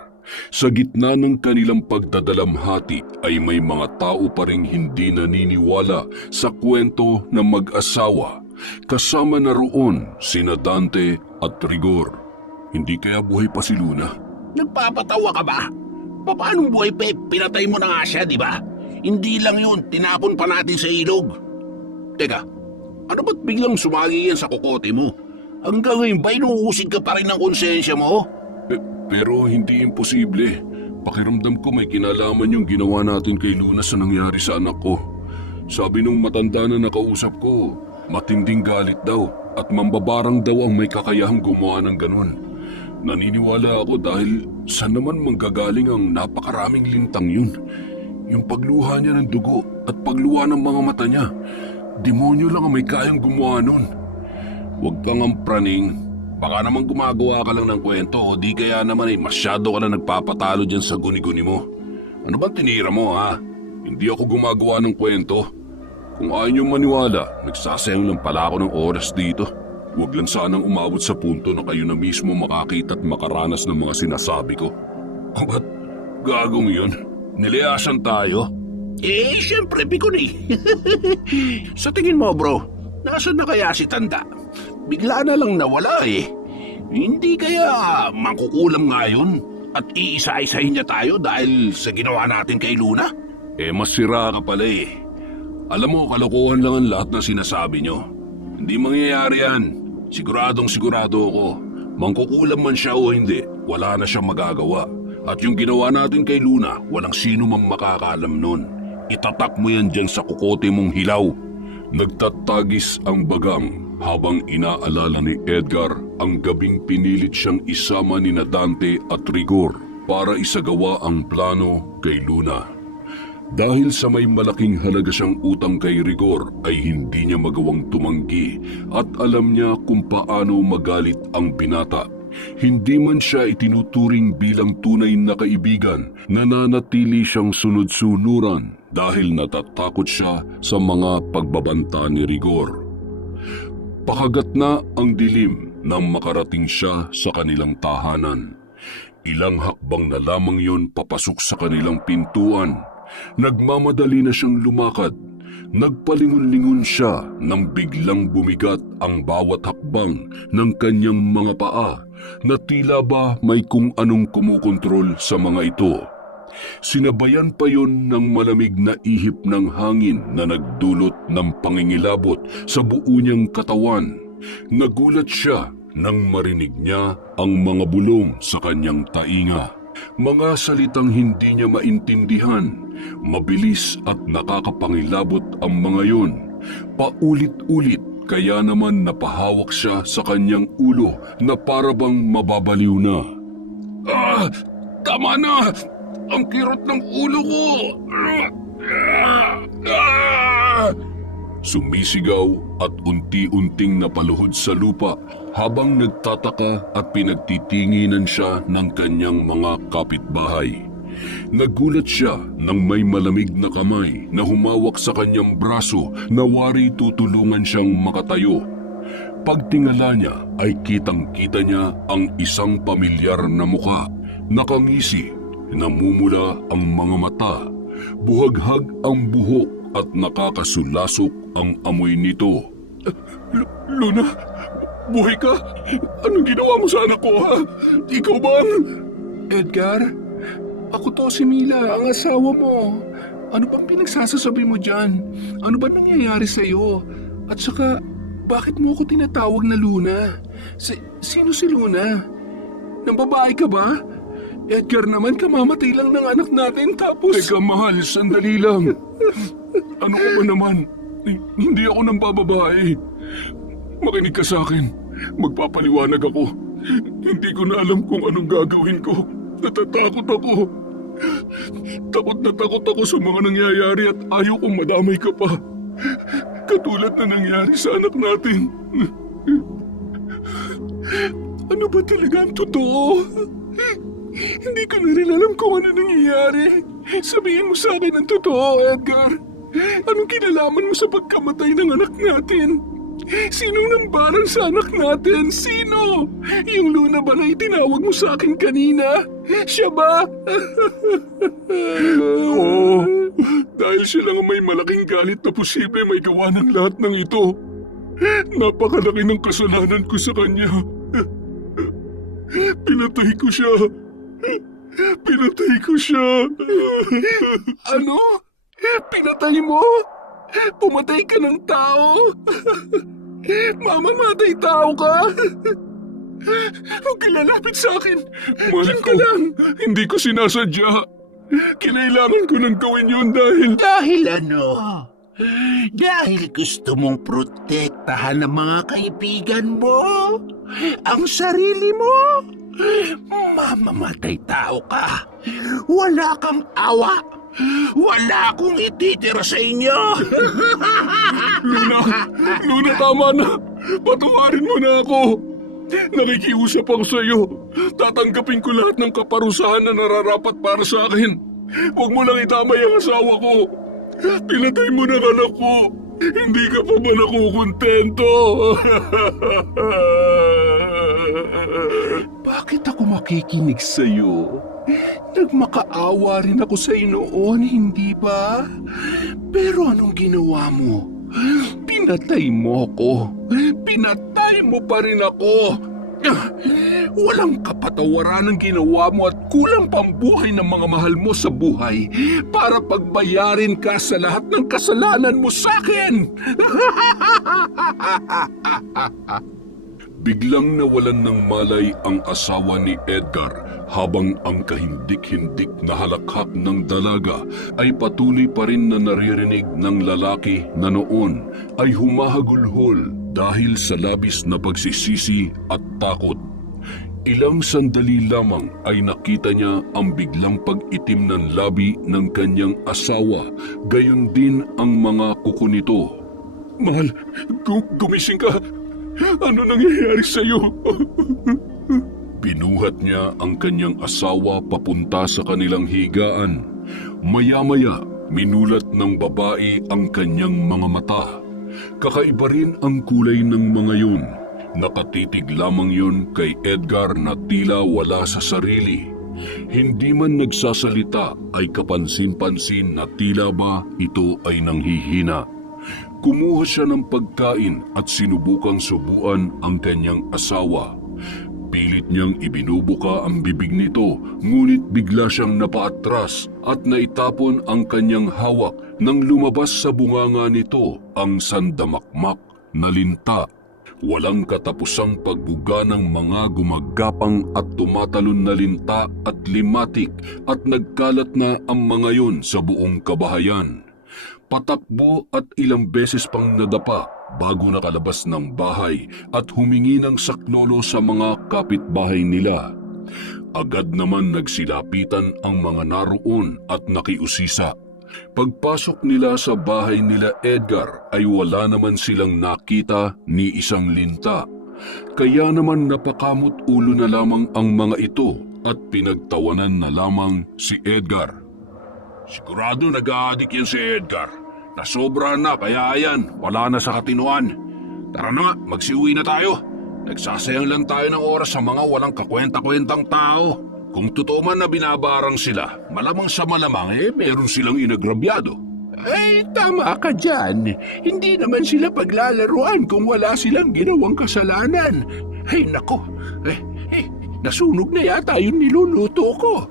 Sa gitna ng kanilang pagdadalamhati ay may mga tao pa ring hindi naniniwala sa kwento ng mag-asawa. Kasama na roon sina Dante at Rigor. Hindi kaya buhay pa si Luna? Nagpapatawa ka ba? Paano buhay pa? Pinatay mo na nga siya, di ba? Hindi lang yun, tinapon pa natin sa ilog. Teka, ano ba't biglang sumagi yan sa kokote mo? Hanggang ngayon ba inuusig ka pa rin ng konsensya mo? Pero hindi imposible. Pakiramdam ko may kinalaman yung ginawa natin kay Luna sa nangyari sa anak ko. Sabi nung matanda na nakausap ko, matinding galit daw at mambabarang daw ang may kakayahang gumawa ng ganun. Naniniwala ako dahil saan naman manggagaling ang napakaraming lintang yun? Yung pagluha niya ng dugo at pagluha ng mga mata niya. Demonyo lang ang may kayang gumawa nun. Huwag kang ampraning. Baka naman gumagawa ka lang ng kwento o di kaya naman masyado ka na nagpapatalo dyan sa guni-guni mo. Ano bang tinira mo ha? Hindi ako gumagawa ng kwento. Kung ayaw niyong maniwala, nagsasayang lang pala ako ng oras dito. Huwag lang sanang umabot sa punto na kayo na mismo makakita at makaranas ng mga sinasabi ko. Ba't gagong yun? Nilayasan tayo? Siyempre, Pikon eh. Sa tingin mo, bro, nasaan na kaya si Tanda? Bigla na lang nawala eh. Hindi kaya mangkukulam nga yun at iisa-isahin niya tayo dahil sa ginawa natin kay Luna? Masira ka pala eh. Alam mo, kalokohan lang ang lahat na sinasabi nyo. Hindi mangyayari yan. Siguradong sigurado ako. Mangkukulam man siya o hindi, wala na siyang magagawa. At yung ginawa natin kay Luna, walang sino mang makakaalam nun. Itatak mo yan dyan sa kukote mong hilaw. Nagtatagis ang bagang habang inaalala ni Edgar ang gabing pinilit siyang isama ni Dante at Rigor para isagawa ang plano kay Luna. Dahil sa may malaking halaga siyang utang kay Rigor ay hindi niya magawang tumanggi at alam niya kung paano magalit ang binata. Hindi man siya itinuturing bilang tunay na kaibigan, nananatili siyang sunod-sunuran dahil natatakot siya sa mga pagbabanta ni Rigor. Pakagat na ang dilim nang makarating siya sa kanilang tahanan. Ilang hakbang na lamang yon papasok sa kanilang pintuan. Nagmamadali na siyang lumakad. Nagpalingon-lingon siya nang biglang bumigat ang bawat hakbang ng kanyang mga paa na tila ba may kung anong kumukontrol sa mga ito. Sinabayan pa yon ng malamig na ihip ng hangin na nagdulot ng pangingilabot sa buo niyang katawan. Nagulat siya nang marinig niya ang mga bulong sa kanyang tainga. Mga salitang hindi niya maintindihan. Mabilis at nakakapangilabot ang mga yon. Paulit-ulit kaya naman napahawak siya sa kanyang ulo na parabang mababaliw na. Tama na! Ang kirot ng ulo ko! Sumisigaw at unti-unting napaluhod sa lupa habang nagtataka at pinagtitinginan siya ng kanyang mga kapitbahay. Nagulat siya nang may malamig na kamay na humawak sa kanyang braso na wari tutulungan siyang makatayo. Pagtingala niya ay kitang-kita niya ang isang pamilyar na muka. Nakangisi, namumula ang mga mata, buhaghag ang buhok at nakakasulasok ang amoy nito. Luna, buhay ka? Anong ginawa mo sa anak ko ha? Ikaw bang... Edgar, ako to si Mila, ang asawa mo. Ano bang pinagsasasabi mo dyan? Ano ba nangyayari sa'yo? At saka, bakit mo ako tinatawag na Luna? Sino si Luna? Nang babae ka ba? Edgar naman, kamamatay lang ng anak natin tapos... Teka mahal, sandali lang. Ano ka ba naman? Hindi ako nang bababae. Makinig ka sa akin. Magpapaliwanag ako. Hindi ko na alam kung anong gagawin ko. Natatakot ako. Takot na takot ako sa mga nangyayari at ayaw kong madamay ka pa. Katulad na nangyari sa anak natin. Ano ba talaga ang totoo? Hindi ko na rin alam kung ano nangyayari. Sabihin mo sa akin ang totoo, Edgar. Anong kinalaman mo sa pagkamatay ng anak natin? Sinong nambarang sa anak natin? Sino? Yung Luna ba na itinawag mo sa akin kanina? Siya ba? Oo. Dahil siya lang ang may malaking galit na posible may gawa ng lahat ng ito. Napakalaki ng kasalanan ko sa kanya. Pinatay ko siya. Pinatay ko siya. Ano? Pinatay mo? Pumatay ka ng tao? Mamamatay tao ka? Huwag ka lalapit sa akin. Mahal ko. Hindi ko sinasadya. Kinailangan ko nang gawin yun dahil... Dahil ano? Dahil gusto mong protektahan ng mga kaibigan mo? Ang sarili mo? Mamamatay tao ka. Wala kang awa. Wala akong ititira sa inyo. Luna, tama na. Patawarin mo na ako. Nakikiusap ako sa iyo. Tatanggapin ko lahat ng kaparusahan na nararapat para sa akin. Huwag mo lang itamay ang asawa ko. Pinatay mo na anak ko. Hindi ka pa ba nakukontento? Bakit ako makikinig sa iyo? Nagmakaawa rin ako sa iyo noon, hindi ba? Pero anong ginawa mo? Pinatay mo ako. Pinatay mo pa rin ako. Walang kapatawaran ang ginawa mo at kulang pang buhay ng mga mahal mo sa buhay para pagbayarin ka sa lahat ng kasalanan mo sa akin. Biglang nawalan ng malay ang asawa ni Edgar habang ang kahindik-hindik na halakhak ng dalaga ay patuloy pa rin na naririnig ng lalaki na noon ay humahagulhol dahil sa labis na pagsisisi at takot. Ilang sandali lamang ay nakita niya ang biglang pag-itim ng labi ng kanyang asawa, gayon din ang mga kuko nito. Mahal, gumising ka. Ano nangyayari sa iyo? Binuhat niya ang kanyang asawa papunta sa kanilang higaan. Maya-maya, minulat ng babae ang kanyang mga mata. Kakaiba rin ang kulay ng mga yun. Nakatitig lamang yun kay Edgar na tila wala sa sarili. Hindi man nagsasalita ay kapansin-pansin na tila ba ito ay nanghihina. Kumuha siya ng pagkain at sinubukang subuan ang kanyang asawa. Pilit niyang ibinubuka ang bibig nito, ngunit bigla siyang napaatras at naitapon ang kanyang hawak nang lumabas sa bunganga nito ang sandamakmak na linta. Walang katapusang pagbuga ng mga gumagapang at tumatalon na linta at limatik at nagkalat na ang mga yun sa buong kabahayan. Patakbo at ilang beses pang nadapa bago nakalabas ng bahay at humingi ng saklolo sa mga kapitbahay nila. Agad naman nagsilapitan ang mga naroon at nakiusisa. Pagpasok nila sa bahay nila Edgar ay wala naman silang nakita ni isang linta. Kaya naman napakamot ulo na lamang ang mga ito at pinagtawanan na lamang si Edgar. Sigurado nag-aadik yan si Edgar. Nasobra na kaya yan, wala na sa katinuan. Tara na, magsiuwi na tayo. Nagsasayang lang tayo ng oras sa mga walang kakwenta-kwentang tao. Kung totoo man na binabarang sila, malamang sa malamang meron silang inagrabyado. Ay, tama ka dyan. Hindi naman sila paglalaruan kung wala silang ginawang kasalanan. Ay, nako. Nasunog na yata yung niluluto ko.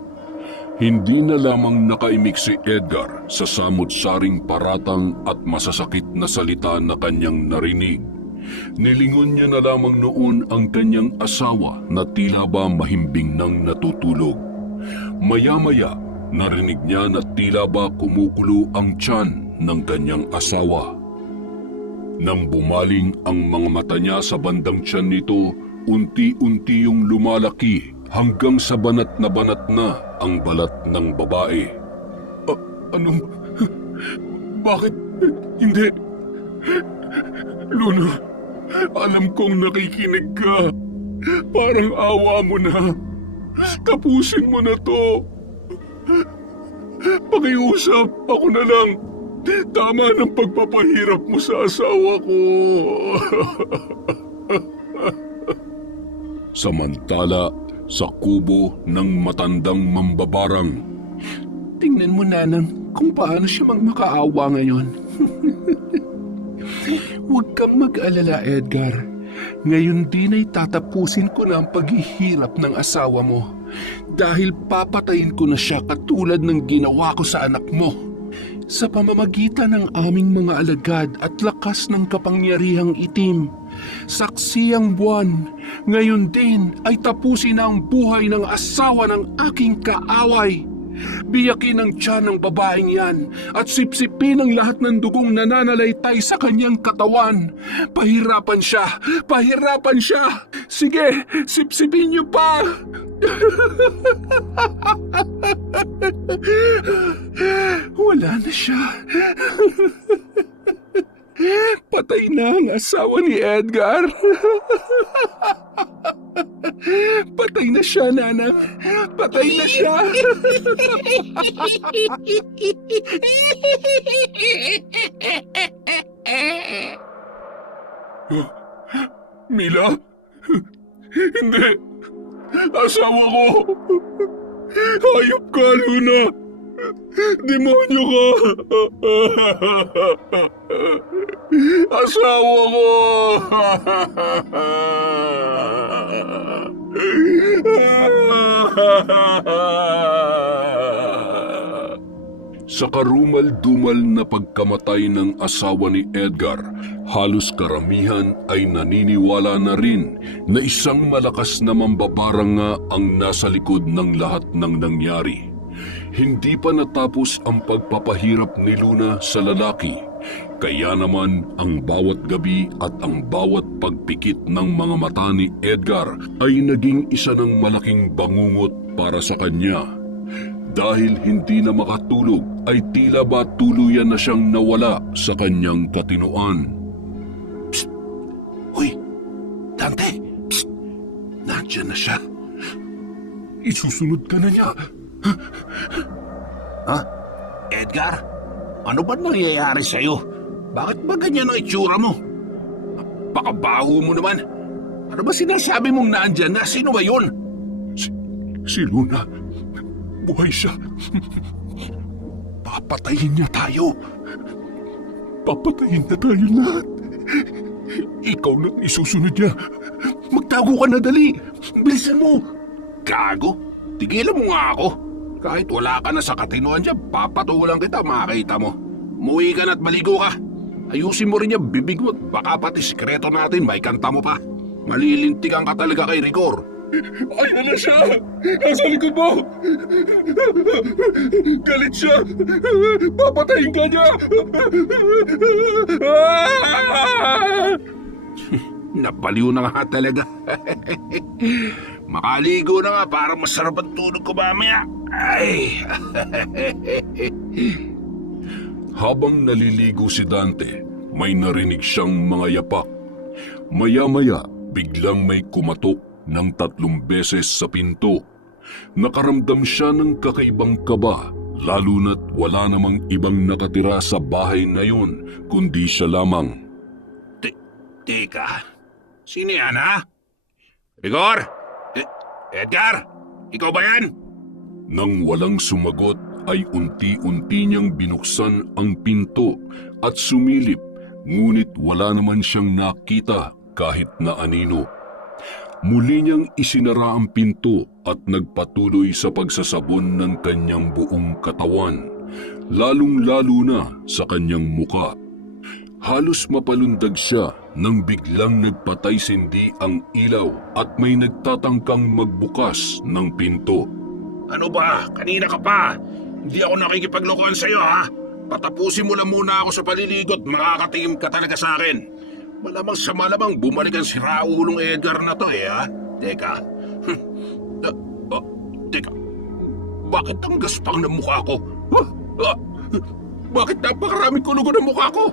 Hindi na lamang nakaimik si Edgar sa samot-saring paratang at masasakit na salita na kanyang narinig. Nilingon niya na lamang noon ang kanyang asawa na tila ba mahimbing nang natutulog. Maya-maya, narinig niya na tila ba kumukulo ang tiyan ng kanyang asawa. Nang bumaling ang mga mata niya sa bandang tiyan nito, unti-unti yung lumalaki hanggang sa banat na ang balat ng babae. Anong... Bakit... Hindi... Luna, alam kong nakikinig ka. Parang awa mo na. Tapusin mo na to. Pakiusap, ako na lang. Tama ng pagpapahirap mo sa asawa ko. Samantala, sa kubo ng matandang mambabarang, Tingnan mo, Nanang, kung paano siya magmakaawa ngayon. Huwag kang mag-alala, Edgar. Ngayon din ay tatapusin ko na ang paghihirap ng asawa mo. Dahil papatayin ko na siya katulad ng ginawa ko sa anak mo. Sa pamamagitan ng aming mga alagad at lakas ng kapangyarihang itim, saksi ang buwan, ngayon din ay tapusin na ang buhay ng asawa ng aking kaaway. Biyakin ang tiyan ng babaeng yan at sipsipin ang lahat ng dugong nananalaytay sa kanyang katawan. Pahirapan siya! Pahirapan siya! Sige, sipsipin niyo pa! Wala na siya. Patay na ang asawa ni Edgar. Patay na siya, Nanang. Patay na siya. Mila? Hindi. Asawa ko. Hayop ka, Luna. Demonyo ka. Asawa ko. Sa karumal-dumal na pagkamatay ng asawa ni Edgar, halos karamihan ay naniniwala na rin na isang malakas na mambabarang nga ang nasa likod ng lahat ng nangyari. Hindi pa natapos ang pagpapahirap ni Luna sa lalaki, kaya naman ang bawat gabi at ang bawat pagpikit ng mga mata ni Edgar ay naging isa ng malaking bangungot para sa kanya. Dahil hindi na makatulog ay tila ba tuluyan na siyang nawala sa kanyang katinoan. Psst! Hoy! Dante! Psst! Nandiyan na siya. Isusunod ka na niya. Ha? Edgar? Ano ba nangyayari sa'yo? Bakit ba ganyan ang itsura mo? Pakabaho mo naman. Ano ba sinasabi mong naandyan na? Sino ba yun? Si Luna. Buhay siya. Papatayin niya tayo. Papatayin na tayo lahat. Ikaw na isusunod niya. Magtago ka na dali. Bilisan mo. Gago? Tigilan mo nga ako. Kahit wala ka na sa katinuan dyan, papatulan kita, makakita mo. Muwi ka na at maligo ka. Ayusin mo rin yung bibig mo at baka pati sikreto natin may kanta mo pa. Malilintikan ka talaga kay Rigor. Ayan na siya! Nasa likod mo! Galit siya! Papatayin ka niya! Napaliw na nga talaga. Makaligo na nga para masarap ang tulog ko mamaya. Ay! Habang naliligo si Dante, may narinig siyang mga yapak. Maya-maya, biglang may kumatok ng 3 beses sa pinto. Nakaramdam siya ng kakaibang kaba, lalo na't wala namang ibang nakatira sa bahay na yun, kundi siya lamang. Teka, sino yan ha? Rigor? Edgar? Ikaw ba yan? Nang walang sumagot ay unti-unti niyang binuksan ang pinto at sumilip, ngunit wala naman siyang nakita kahit na anino. Muli niyang isinara ang pinto at nagpatuloy sa pagsasabon ng kanyang buong katawan, lalong-lalo na sa kanyang muka. Halos mapalundag siya nang biglang nagpatay-sindi ang ilaw at may nagtatangkang magbukas ng pinto. Ano ba? Kanina ka pa. Hindi ako nakikipaglokohan sa'yo ha. Patapusin mo lang muna ako sa paliligot, makakatingin ka talaga sa akin. Malamang sa malamang bumalik ang siraulong Edgar na to ha. Teka. Teka. Bakit ang gaspang ng mukha ko? Bakit napakaraming kulugo ng mukha ko?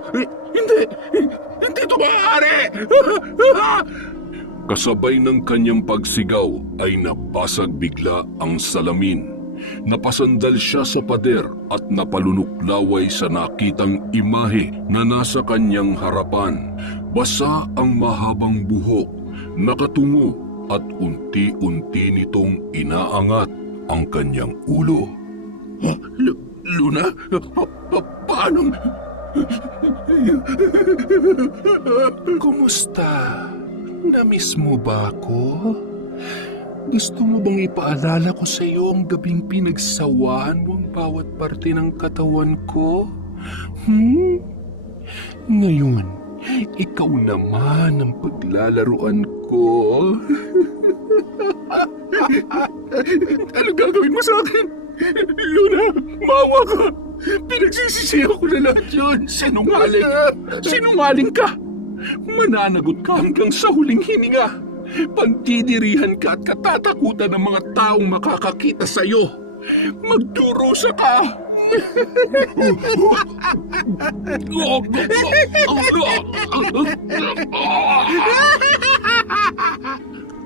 Hindi ito maaari! Kasabay ng kanyang pagsigaw ay nabasag bigla ang salamin. Napasandal siya sa pader at napalunuklaway sa nakitang imahe na nasa kanyang harapan. Basa ang mahabang buhok, nakatungo at unti-unti nitong inaangat ang kanyang ulo. Luna? Paano? Kumusta? Namiss mo ba ako? Gusto mo bang ipaalala ko sa iyo ang gabing pinagsawahan mo ang bawat parte ng katawan ko? Ngayon, ikaw naman ang paglalaruan ko. Ano gagawin mo sa akin? Luna, maawa ka. Pinagsisisihan ko na lahat yun. Sinungaling. Sinungaling ka. Mananagot ka hanggang sa huling hininga. Pagdidirihan ka at katatakutan ng mga taong makakakita sa iyo. Magdurusa ka.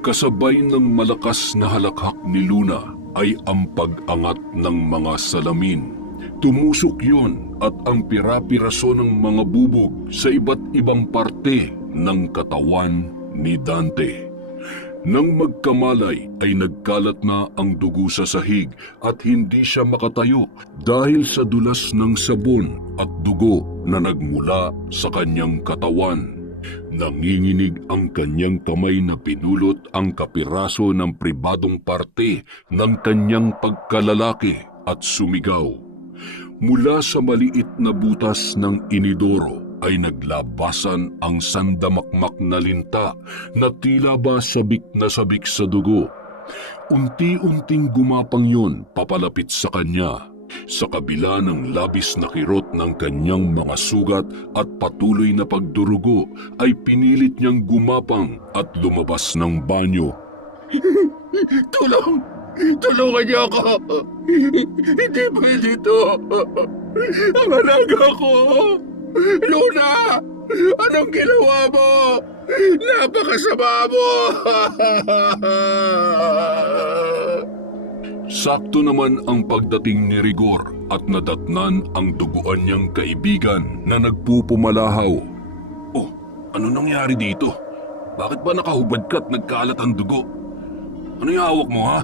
Kasabay ng malakas na halakhak ni Luna ay ang pag-angat ng mga salamin. Tumusok yun at ang pira-piraso ng mga bubog sa iba't ibang parte ng katawan ni Dante. Nang magkamalay ay nagkalat na ang dugo sa sahig at hindi siya makatayo dahil sa dulas ng sabon at dugo na nagmula sa kanyang katawan. Nanginginig ang kanyang kamay na pinulot ang kapiraso ng pribadong parte ng kanyang pagkalalaki at sumigaw. Mula sa maliit na butas ng inidoro ay naglabasan ang sandamakmak na linta na tila ba sabik na sabik sa dugo. Unti-unting gumapang yun papalapit sa kanya. Sa kabila ng labis na kirot ng kanyang mga sugat at patuloy na pagdurugo ay pinilit niyang gumapang at lumabas ng banyo. Tulong! Tulungan niyo ako! Hindi pwede ito! Ang alaga ko! Luna! Anong ginawa mo? Napakasama mo! Sakto naman ang pagdating ni Rigor at nadatnan ang duguan niyang kaibigan na nagpupumalahaw. Oh, ano nangyari dito? Bakit ba nakahubad ka at nagkalat ang dugo? Ano yung hawak mo, ha?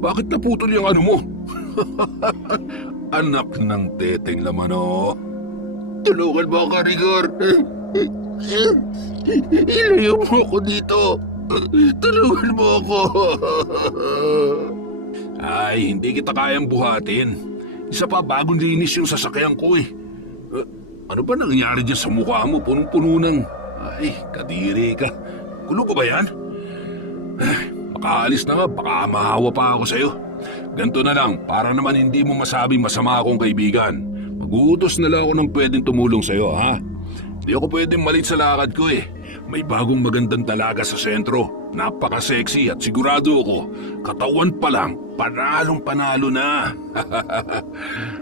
Bakit naputol yung ano mo? Anak ng teteng laman, oh. Tulungan mo ako, Rigor! Ilayo mo ako dito! Tulungan mo ako! Ay, hindi kita kayang buhatin. Isa pa, bagong linis yung sasakyan ko eh. Ano ba nangyari dyan sa mukha mo? Punong-puno ng... Ay, kadiri ka. Gulo ko ba yan? Makaalis na nga, baka mahawa pa ako sa'yo. Ganto na lang, para naman hindi mo masabing masama akong kaibigan. Mag-uutos na lang ako ng pwedeng tumulong sa'yo, ha? Hindi ako pwedeng malit sa lakad ko eh. May bagong magandang dalaga sa sentro. Napaka-sexy at sigurado ako, katawan pa lang, panalong-panalo na.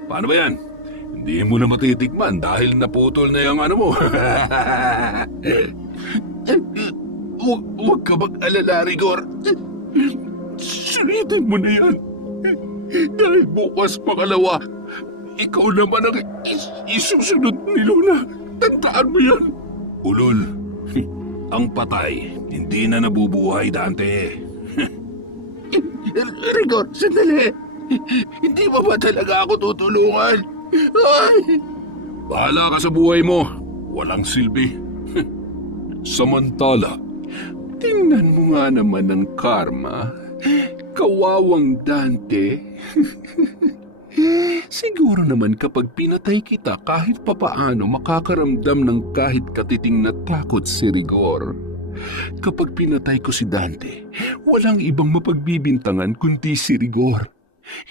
Paano ba yan? Hindi mo na matitikman dahil naputol na yung ano mo. Huwag ka mag-alala, Rigor. Sulitin mo na yan. Dahil bukas pangalawa, ikaw naman ang isusunod ni Luna. Tandaan mo yan. Ulol, ang patay, hindi na nabubuhay, Dante. Rigor, sandali. Hindi mo ba talaga ako tutulungan? Ay! Bahala ka sa buhay mo. Walang silbi. Samantala, Tingnan mo nga naman ang karma. Kawawang Dante. Siguro naman kapag pinatay kita kahit papaano makakaramdam ng kahit katiting na takot si Rigor. Kapag pinatay ko si Dante, walang ibang mapagbibintangan kundi si Rigor.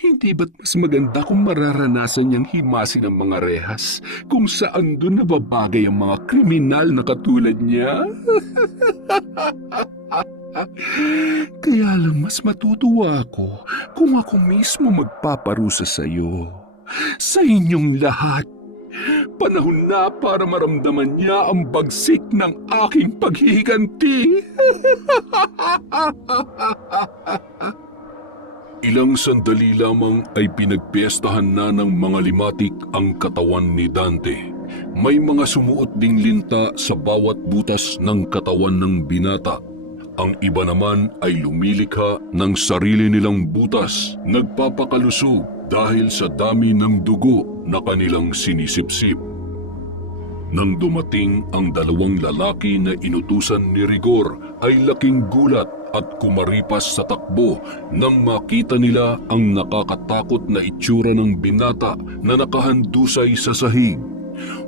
Hindi ba't mas maganda kung mararanasan niyang himasin ang mga rehas kung saan doon nababagay ang mga kriminal na katulad niya? Kaya lang mas matutuwa ako kung ako mismo magpaparusa sa iyo. Sa inyong lahat. Panahon na para maramdaman niya ang bagsik ng aking paghihiganti. Ilang sandali lamang ay pinagpiestahan na ng mga limatik ang katawan ni Dante. May mga sumuot ding linta sa bawat butas ng katawan ng binata. Ang iba naman ay lumilikha ng sarili nilang butas, nagpapakalusog dahil sa dami ng dugo na kanilang sinisipsip. Nang dumating ang dalawang lalaki na inutusan ni Rigor ay laking gulat at kumaripas sa takbo nang makita nila ang nakakatakot na itsura ng binata na nakahandusay sa sahig.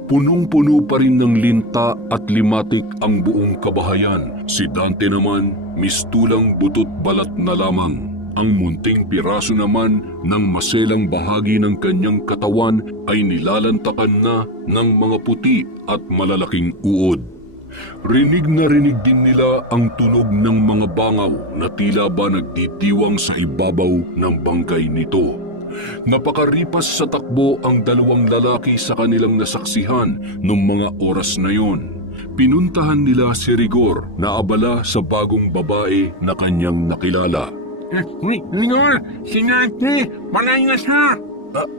Punong-puno pa rin ng linta at limatik ang buong kabahayan. Si Dante naman mistulang butot balat na lamang. Ang munting piraso naman ng maselang bahagi ng kanyang katawan ay nilalantakan na ng mga puti at malalaking uod. Rinig na rinig din nila ang tunog ng mga bangaw na tila ba nagtitiwang sa ibabaw ng bangkay nito. Napakaripas sa takbo ang dalawang lalaki sa kanilang nasaksihan noong mga oras na yon. Pinuntahan nila si Rigor na abala sa bagong babae na kanyang nakilala. Rigor, si Dante, patay na siya.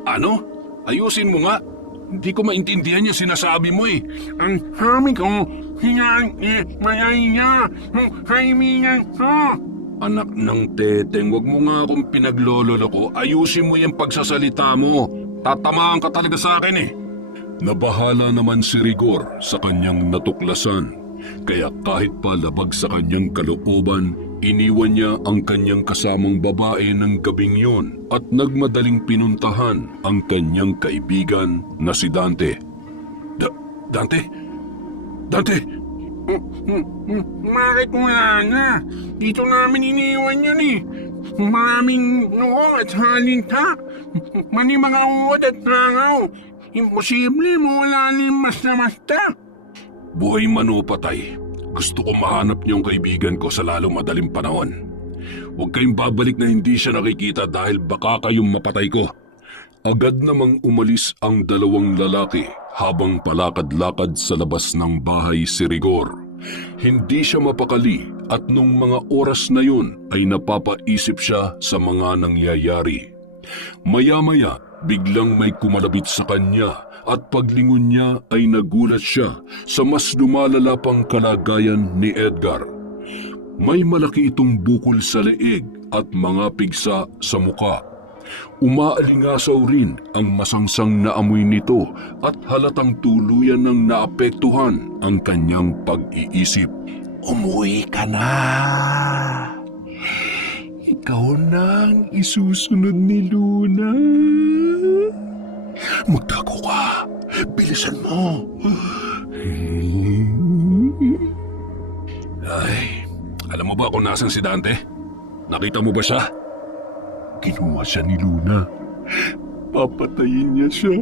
Ano? Ayusin mo nga. Hindi ko maintindihan yung sinasabi mo eh. Ang sabi ko, si Dante, patay niya. Kaibigan ko. Anak ng teteng, wag mo nga akong pinaglololo ko. Ayusin mo yung pagsasalita mo. Tatamaan ka talaga sa akin eh. Nabahala naman si Rigor sa kanyang natuklasan. Kaya kahit pa labag sa kanyang kalooban, iniwan niya ang kanyang kasamang babae ng gabing yun at nagmadaling pinuntahan ang kanyang kaibigan na si Dante. Dante? Dante? Bakit wala na? Dito namin iniwan yun eh. Maraming noong at halinta. Mani mga uod at langaw. Imposible mo wala limas na basta. Buhay man o patay, gusto ko mahanap niyong kaibigan ko sa lalo madaling panahon. Huwag kayong babalik na hindi siya nakikita dahil baka kayong mapatay ko. Agad namang umalis ang dalawang lalaki habang palakad-lakad sa labas ng bahay si Rigor. Hindi siya mapakali at nung mga oras na yun ay napapaisip siya sa mga nangyayari. Maya-maya, biglang may kumalabit sa kanya at paglingon niya ay nagulat siya sa mas lumalala pang kalagayan ni Edgar. May malaki itong bukol sa leeg at mga pigsa sa muka. Umaalingasaw rin ang masangsang na amoy nito at halatang tuluyan ng naapektuhan ang kanyang pag-iisip. Umuwi ka na. Ikaw nang isusunod ni Luna. Magtago ka. Bilisan mo. Ay, alam mo ba kung nasan si Dante? Nakita mo ba siya? Kinuha siya ni Luna. Papatayin niya siya.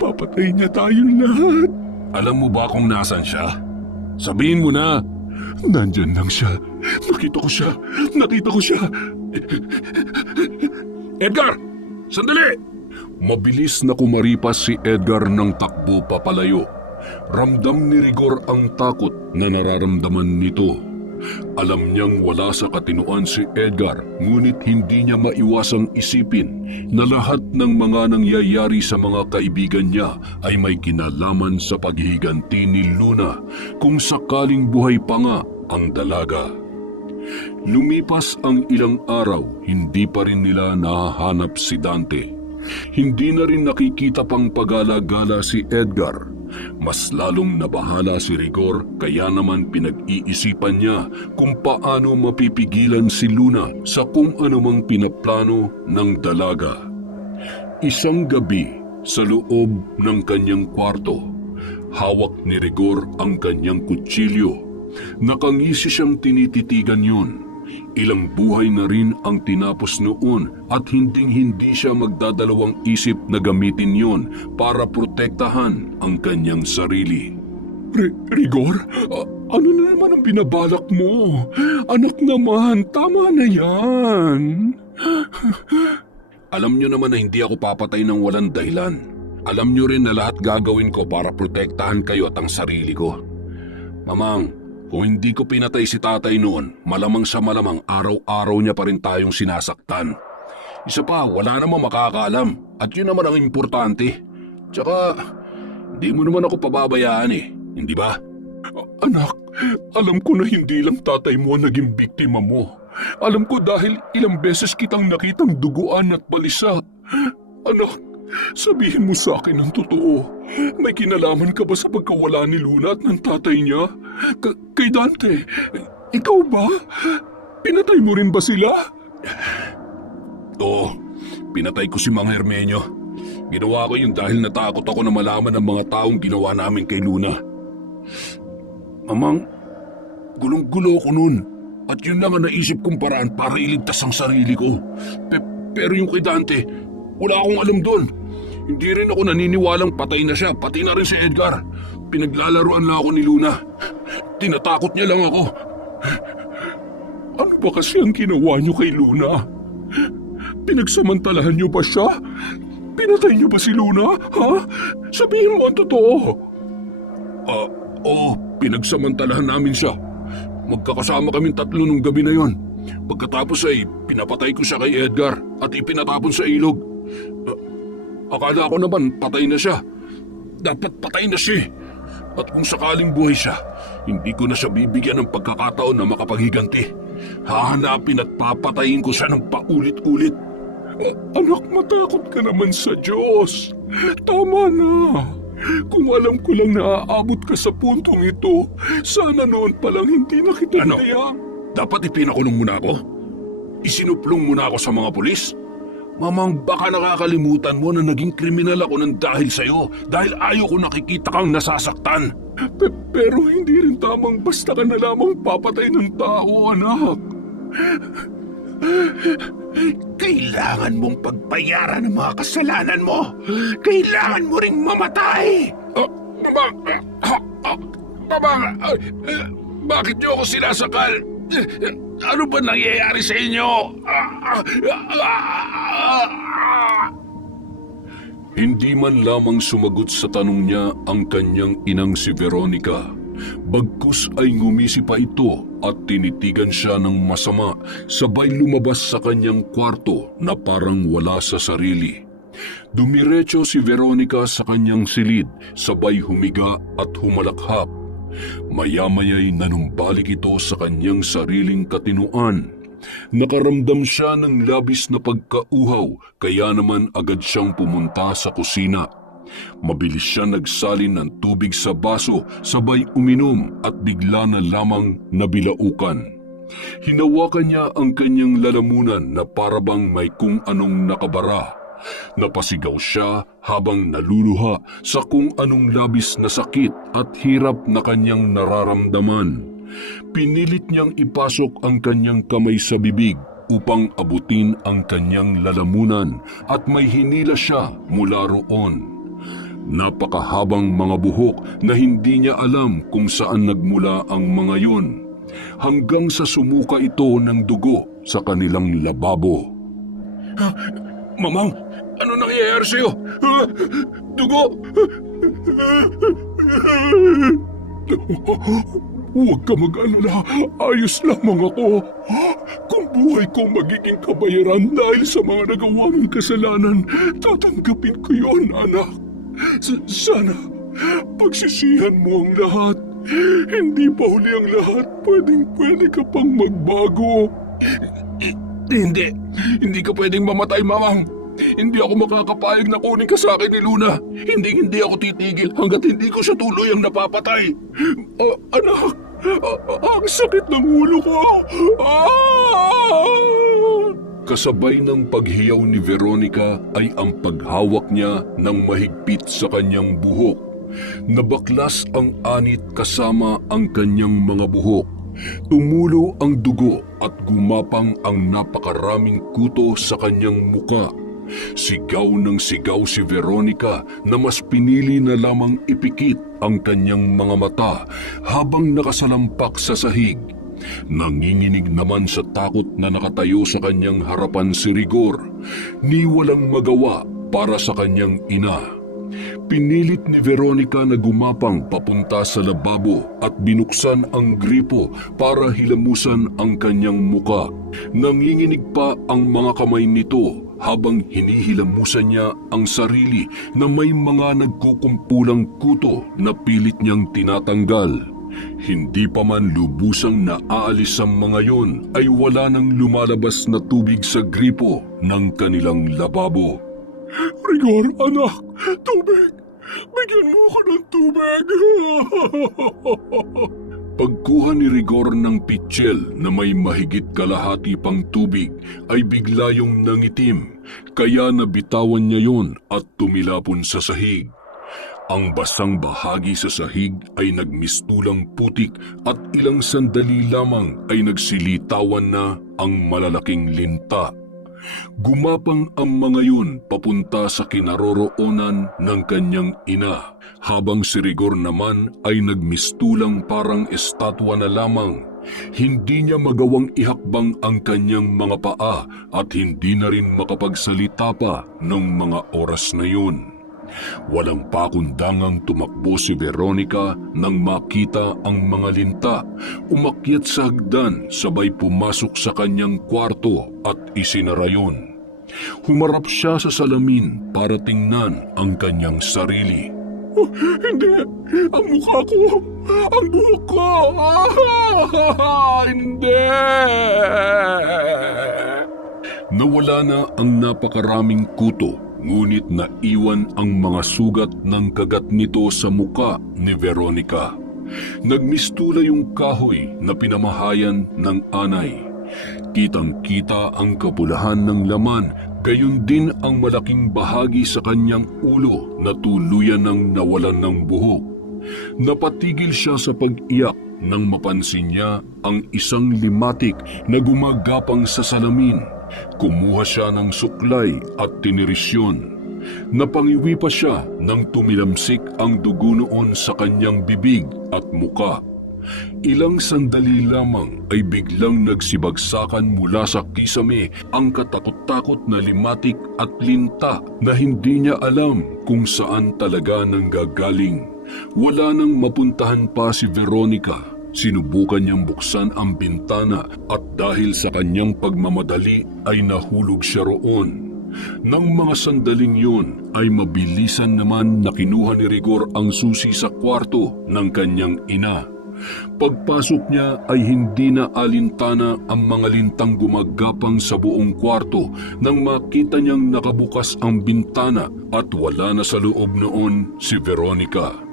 Papatayin niya tayong lahat. Alam mo ba kung nasan siya? Sabihin mo na. Nandyan lang siya. Nakita ko siya. Nakita ko siya. Edgar! Sandali! Mabilis na kumaripas si Edgar ng takbo papalayo. Ramdam ni Rigor ang takot na nararamdaman nito. Alam niyang wala sa katinuan si Edgar, ngunit hindi niya maiwasang isipin na lahat ng mga nangyayari sa mga kaibigan niya ay may kinalaman sa paghihiganti ni Luna kung sakaling buhay pa nga ang dalaga. Lumipas ang ilang araw, hindi pa rin nila nahahanap si Dante. Hindi na rin nakikita pang pagala-gala si Edgar. Mas lalong nabahala si Rigor kaya naman pinag-iisipan niya kung paano mapipigilan si Luna sa kung anumang pinaplano ng dalaga. Isang gabi sa loob ng kanyang kwarto, hawak ni Rigor ang kanyang kutsilyo. Nakangisi siyang tinititigan yun. Ilang buhay na rin ang tinapos noon at hinding-hindi siya magdadalawang isip na gamitin yon para protektahan ang kanyang sarili. Rigor, ano na naman ang binabalak mo? Anak naman, tama na yan. Alam niyo naman na hindi ako papatay ng walang dahilan. Alam nyo rin na lahat gagawin ko para protektahan kayo at ang sarili ko. Mamang, kung hindi ko pinatay si tatay noon, malamang sa malamang araw-araw niya pa rin tayong sinasaktan. Isa pa, wala namang makakaalam at yun naman ang importante. Tsaka, hindi mo naman ako pababayaan hindi ba? Anak, alam ko na hindi lang tatay mo ang naging biktima mo. Alam ko dahil ilang beses kitang nakitang duguan at balisa. Anak, sabihin mo sa akin ang totoo. May kinalaman ka ba sa pagkawala ni Luna at ng tatay niya? Kay Dante, ikaw ba? Pinatay mo rin ba sila? Oo, pinatay ko si Mang Hermenio. Ginawa ko yun dahil natakot ako na malaman ng mga taong ginawa namin kay Luna. Mamang, gulong-gulo ko nun. At yun lang ang naisip kong paraan para iligtas ang sarili ko. Pero yung kay Dante, wala akong alam doon. Hindi rin ako naniniwalang patay na siya, pati na rin si Edgar. Pinaglalaroan lang ako ni Luna. Tinatakot niya lang ako. Ano ba kasi ang ginawa niyo kay Luna? Pinagsamantalahan niyo ba siya? Pinatay niyo ba si Luna? Ha? Sabihin mo ang totoo. Oo, pinagsamantalahan namin siya. Magkakasama kaming tatlo nung gabi na yon. Pagkatapos ay pinapatay ko siya kay Edgar at ipinatapon sa ilog. Akala ko naman patay na siya. Dapat patay na siya. At kung sakaling buhay siya, hindi ko na siya bibigyan ng pagkakataon na makapaghiganti. Hahanapin at papatayin ko siya ng paulit-ulit. Anak, matakot ka naman sa Diyos. Tama na. Kung alam ko lang na aabot ka sa puntong ito, sana noon palang hindi na kita Ano? hinayaan. Dapat ipinakulong muna ako? Isinuplong muna ako sa mga pulis? Mamang, baka nakakalimutan mo na naging kriminal ako ng dahil sa'yo dahil ayaw ko nakikita kang nasasaktan. Pero hindi rin tamang basta ka na lamang papatay ng tao, anak. Kailangan mong pagbayaran ang mga kasalanan mo. Kailangan mo ring mamatay. Mamang, bakit niyo ako sinasakal? Ano ba nangyayari sa inyo? Hindi man lamang sumagot sa tanong niya ang kanyang inang si Veronica. Bagkus ay ngumisi pa ito at tinitigan siya ng masama, sabay lumabas sa kanyang kwarto na parang wala sa sarili. Dumiretso si Veronica sa kanyang silid, sabay humiga at humalakhak. Maya-maya'y nanumbalik ito sa kanyang sariling katinuan. Nakaramdam siya ng labis na pagkauhaw, kaya naman agad siyang pumunta sa kusina. Mabilis siya nagsalin ng tubig sa baso, sabay uminom at bigla na lamang nabilaukan. Hinawakan niya ang kanyang lalamunan na parabang may kung anong nakabara. Napasigaw siya habang naluluha sa kung anong labis na sakit at hirap na kanyang nararamdaman. Pinilit niyang ipasok ang kanyang kamay sa bibig upang abutin ang kanyang lalamunan at may hinila siya mula roon. Napakahabang mga buhok na hindi niya alam kung saan nagmula ang mga yun, hanggang sa sumuka ito ng dugo sa kanilang lababo. Mamang, ano nangyayari sa'yo? Dugo! Huwag ka mag-alala, ayos lamang ako. Kung buhay ko magiging kabayaran dahil sa mga nagawa mong kasalanan, tatanggapin ko yon, anak. Sana, pagsisihan mo ang lahat. Hindi pa huli ang lahat, pwede ka pang magbago. Hindi ka pwedeng mamatay, Mamang. Hindi ako makakapayag na kunin ka sa akin ni Luna. Hindi ako titigil hanggat hindi ko siya tuluyang napapatay. Anak, ang sakit ng ulo ko. Kasabay ng paghiyaw ni Veronica ay ang paghawak niya ng mahigpit sa kanyang buhok. Nabaklas ang anit kasama ang kanyang mga buhok. Tumulo ang dugo at gumapang ang napakaraming kuto sa kanyang muka. Sigaw ng sigaw si Veronica na mas pinili na lamang ipikit ang kanyang mga mata habang nakasalampak sa sahig. Nanginginig naman sa takot na nakatayo sa kanyang harapan si Rigor, ni walang magawa para sa kanyang ina. Pinilit ni Veronica na gumapang papunta sa lababo at binuksan ang gripo para hilamusan ang kanyang muka. Nanginginig pa ang mga kamay nito habang hinihilamusan niya ang sarili na may mga nagkukumpulang kuto na pilit niyang tinatanggal. Hindi pa man lubusang naaalis ang mga yon ay wala nang lumalabas na tubig sa gripo ng kanilang lababo. Rigor, anak, tubig! Bigyan mo ko ng tubig! Pagkuha ni Rigor ng pitsil na may mahigit kalahati pang tubig ay bigla yung nangitim, kaya nabitawan niya yon at tumilapon sa sahig. Ang basang bahagi sa sahig ay nagmistulang putik at ilang sandali lamang ay nagsilitawan na ang malalaking linta. Gumapang ang mga yun papunta sa kinaroroonan ng kanyang ina, habang si Rigor naman ay nagmistulang parang estatwa na lamang. Hindi niya magawang ihakbang ang kanyang mga paa at hindi na rin makapagsalita pa ng mga oras na yun. Walang pakundangang tumakbo si Veronica nang makita ang mga linta. Umakyat sa hagdan, sabay pumasok sa kanyang kwarto at isinara yun. Humarap siya sa salamin para tingnan ang kanyang sarili. Hindi! Ang mukha ko! Ang buhok ko! Hindi! Nawala na ang napakaraming kuto, ngunit naiwan ang mga sugat ng kagat nito sa muka ni Veronica. Nagmistula yung kahoy na pinamahayan ng anay. Kitang-kita ang kapulahan ng laman, gayon din ang malaking bahagi sa kanyang ulo na tuluyan ng nawalan ng buhok. Napatigil siya sa pag-iyak nang mapansin niya ang isang limatik na gumagapang sa salamin. Kumuha siya ng suklay at tinirisyon. Napangiwi pa siya nang tumilamsik ang dugo noon sa kanyang bibig at muka. Ilang sandali lamang ay biglang nagsibagsakan mula sa kisame ang katakot-takot na limatik at linta na hindi niya alam kung saan talaga nanggagaling. Wala nang mapuntahan pa si Veronica. Sinubukan niyang buksan ang bintana at dahil sa kanyang pagmamadali ay nahulog siya roon. Nang mga sandaling yun ay mabilisan naman na kinuha ni Rigor ang susi sa kwarto ng kanyang ina. Pagpasok niya ay hindi na alintana ang mga lintang gumagapang sa buong kwarto nang makita niyang nakabukas ang bintana at wala na sa loob noon si Veronica.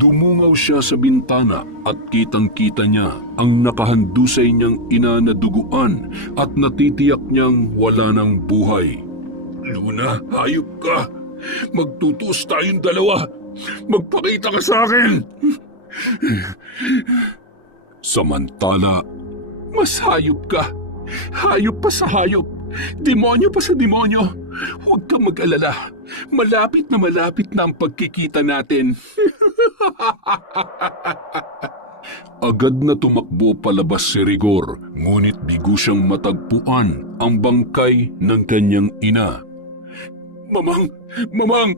Dumungaw siya sa bintana at kitang-kita niya ang nakahandusay niyang ina na duguan at natitiyak niyang wala ng buhay. Luna, hayop ka! Magtutuos tayong dalawa! Magpakita ka sa akin! Samantala, Mas hayop ka! Hayop pa sa hayop! Demonyo pa sa demonyo! Huwag kang mag-alala! Malapit na ang pagkikita natin! agad na tumakbo palabas si Rigor, ngunit bigo siyang matagpuan ang bangkay ng kanyang ina. Mamang! Mamang!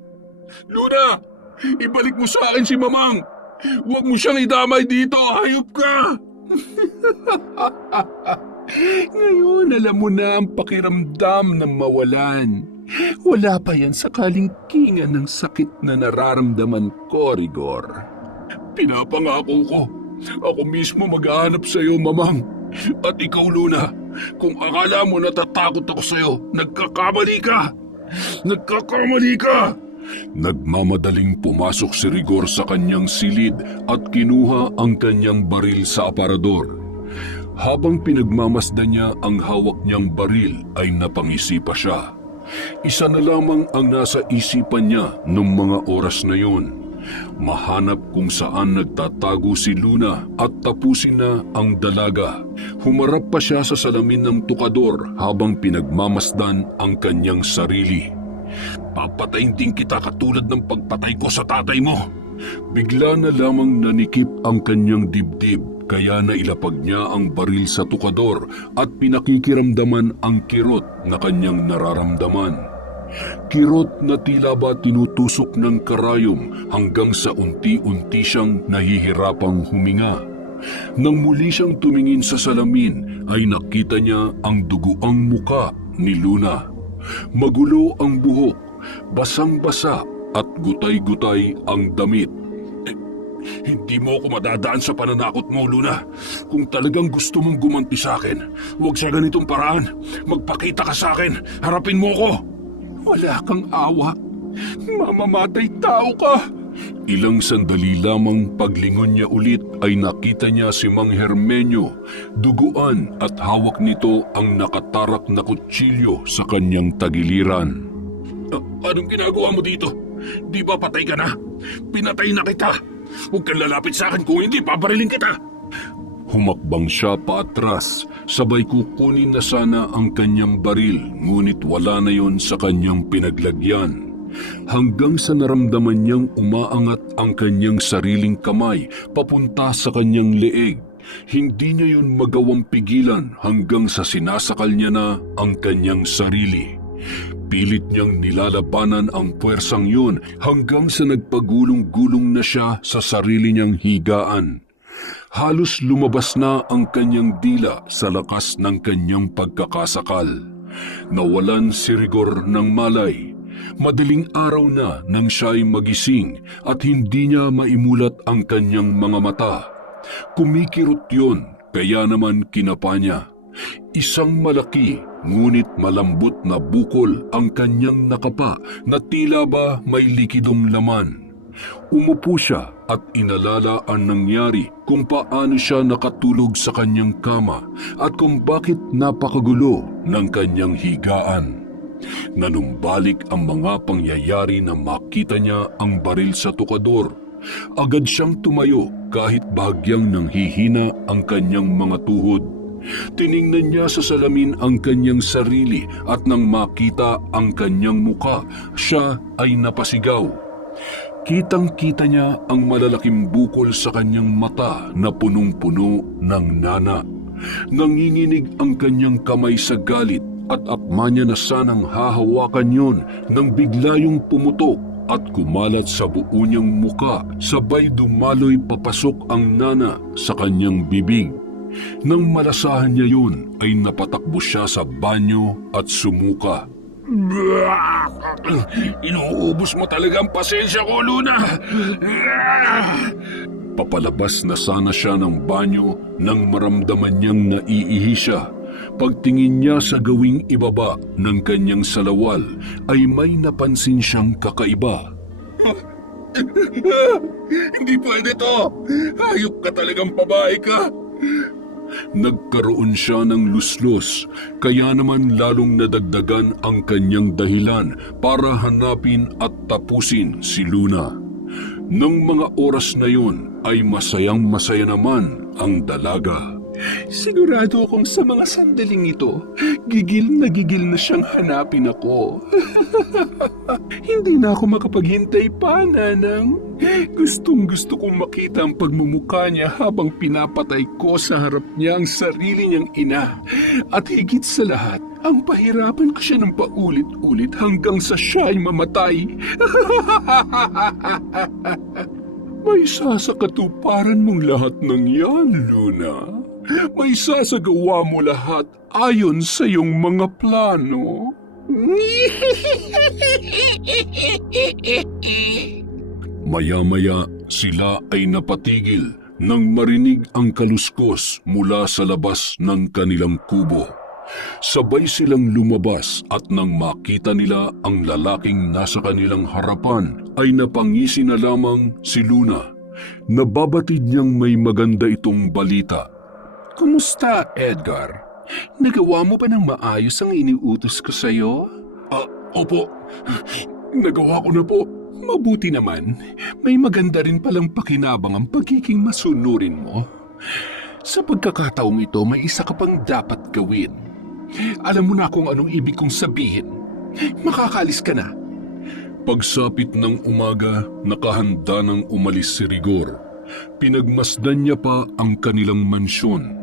Luna! Ibalik mo sa akin si Mamang! Huwag mo siyang idamay dito! Hayop ka! Ngayon alam mo na ang pakiramdam ng mawalan. Wala pa yan sa kalingkingan ng sakit na nararamdaman ko, Rigor. Pinapangako ko, ako mismo maghahanap sa iyo, Mamang. At ikaw, Luna, kung akala mo natatakot ako sa iyo, nagkakamali ka! Nagkakamali ka! Nagmamadaling pumasok si Rigor sa kanyang silid at kinuha ang kanyang baril sa aparador. Habang pinagmamasdan niya ang hawak niyang baril ay napangisi pa siya. Isa na lamang ang nasa isipan niya noong mga oras na yun. Mahanap kung saan nagtatago si Luna at tapusin na ang dalaga. Humarap pa siya sa salamin ng tukador habang pinagmamasdan ang kanyang sarili. Papatayin din kita katulad ng pagpatay ko sa tatay mo. Bigla na lamang nanikip ang kanyang dibdib, kaya nailapag niya ang baril sa tukador at pinakikiramdaman ang kirot na kanyang nararamdaman. Kirot na tila ba tinutusok ng karayom hanggang sa unti-unti siyang nahihirapang huminga. Nang muli siyang tumingin sa salamin ay nakita niya ang duguang muka ni Luna. Magulo ang buhok, basang-basa at gutay-gutay ang damit. Hindi mo ako madadaan sa pananakot mo, Luna. Kung talagang gusto mong gumanti sa akin, huwag sa ganitong paraan. Magpakita ka sa akin. Harapin mo ko. Wala kang awa. Mamamatay tao ka. Ilang sandali lamang paglingon niya ulit ay nakita niya si Mang Hermenyo, duguan at hawak nito ang nakatarak na kutsilyo sa kanyang tagiliran. Anong ginagawa mo dito? Di ba patay ka na? Pinatay na kita. Huwag kang lalapit sa akin kung hindi pabarilin kita. Humakbang siya paatras, sabay kukunin na sana ang kanyang baril, ngunit wala na yon sa kanyang pinaglagyan. Hanggang sa naramdaman niyang umaangat ang kanyang sariling kamay papunta sa kanyang leeg. Hindi niya yun magawang pigilan hanggang sa sinasakal niya na ang kanyang sarili. Pilit niyang nilalabanan ang puwersang yun hanggang sa nagpagulong-gulong na siya sa sarili niyang higaan. Halos lumabas na ang kanyang dila sa lakas ng kanyang pagkakasakal. Nawalan si Rigor ng malay. Madaling araw na nang siya'y magising at hindi niya maimulat ang kanyang mga mata. Kumikirot yun, kaya naman kinapa niya. Isang malaki ngunit malambot na bukol ang kanyang nakapa na tila ba may likidong laman. Umupo siya at inalala ang nangyari kung paano siya nakatulog sa kanyang kama at kung bakit napakagulo ng kanyang higaan. Nanumbalik ang mga pangyayari na makita niya ang baril sa tukador. Agad siyang tumayo kahit bahagyang nanghihina ang kanyang mga tuhod. Tiningnan niya sa salamin ang kanyang sarili at nang makita ang kanyang muka, siya ay napasigaw. Kitang-kita niya ang malalaking bukol sa kanyang mata na punong-puno ng nana. Nanginginig ang kanyang kamay sa galit at akma niya na sanang hahawakan yun nang bigla yung pumutok at kumalat sa buo niyang muka, sabay dumaloy papasok ang nana sa kanyang bibig. Nang malasahan niya yun ay napatakbo siya sa banyo at sumuka. Inuubos mo talaga ang pasensya ko, Luna. Papalabas na sana siya ng banyo nang maramdaman niyang naiihi siya. Pagtingin niya sa gawing ibaba ng kanyang salawal ay may napansin siyang kakaiba. Hindi pwede to. Hayop ka talagang babae ka. Nagkaroon siya ng luslos, kaya naman lalong nadagdagan ang kanyang dahilan para hanapin at tapusin si Luna. Nang mga oras na yun ay masayang-masaya naman ang dalaga. Sigurado akong sa mga sandaling ito, gigil na siyang hanapin ako. Hindi na ako makapaghintay pa, Nanang. Gustong-gusto kong makita ang pagmumukha niya habang pinapatay ko sa harap niya ang sarili niyang ina. At higit sa lahat, ang pahirapan ko siya ng paulit-ulit hanggang sa siya ay mamatay. May sasakatuparan mong lahat ng yan, Luna. May sasagawa mo lahat ayon sa iyong mga plano. Maya-maya sila ay napatigil nang marinig ang kaluskos mula sa labas ng kanilang kubo. Sabay silang lumabas at nang makita nila ang lalaking nasa kanilang harapan ay napangisi na lamang si Luna. Nababatid niyang may maganda itong balita. Kumusta, Edgar? Nagawa mo ba ng maayos ang iniutos ko sa'yo? Opo. Nagawa ko na po. Mabuti naman. May maganda rin palang pakinabang ang pagiging masunurin mo. Sa pagkakataong ito, may isa ka pang dapat gawin. Alam mo na kung anong ibig kong sabihin. Makakalis ka na. Pagsapit ng umaga, nakahanda nang umalis si Rigor. Pinagmasdan niya pa ang kanilang mansyon.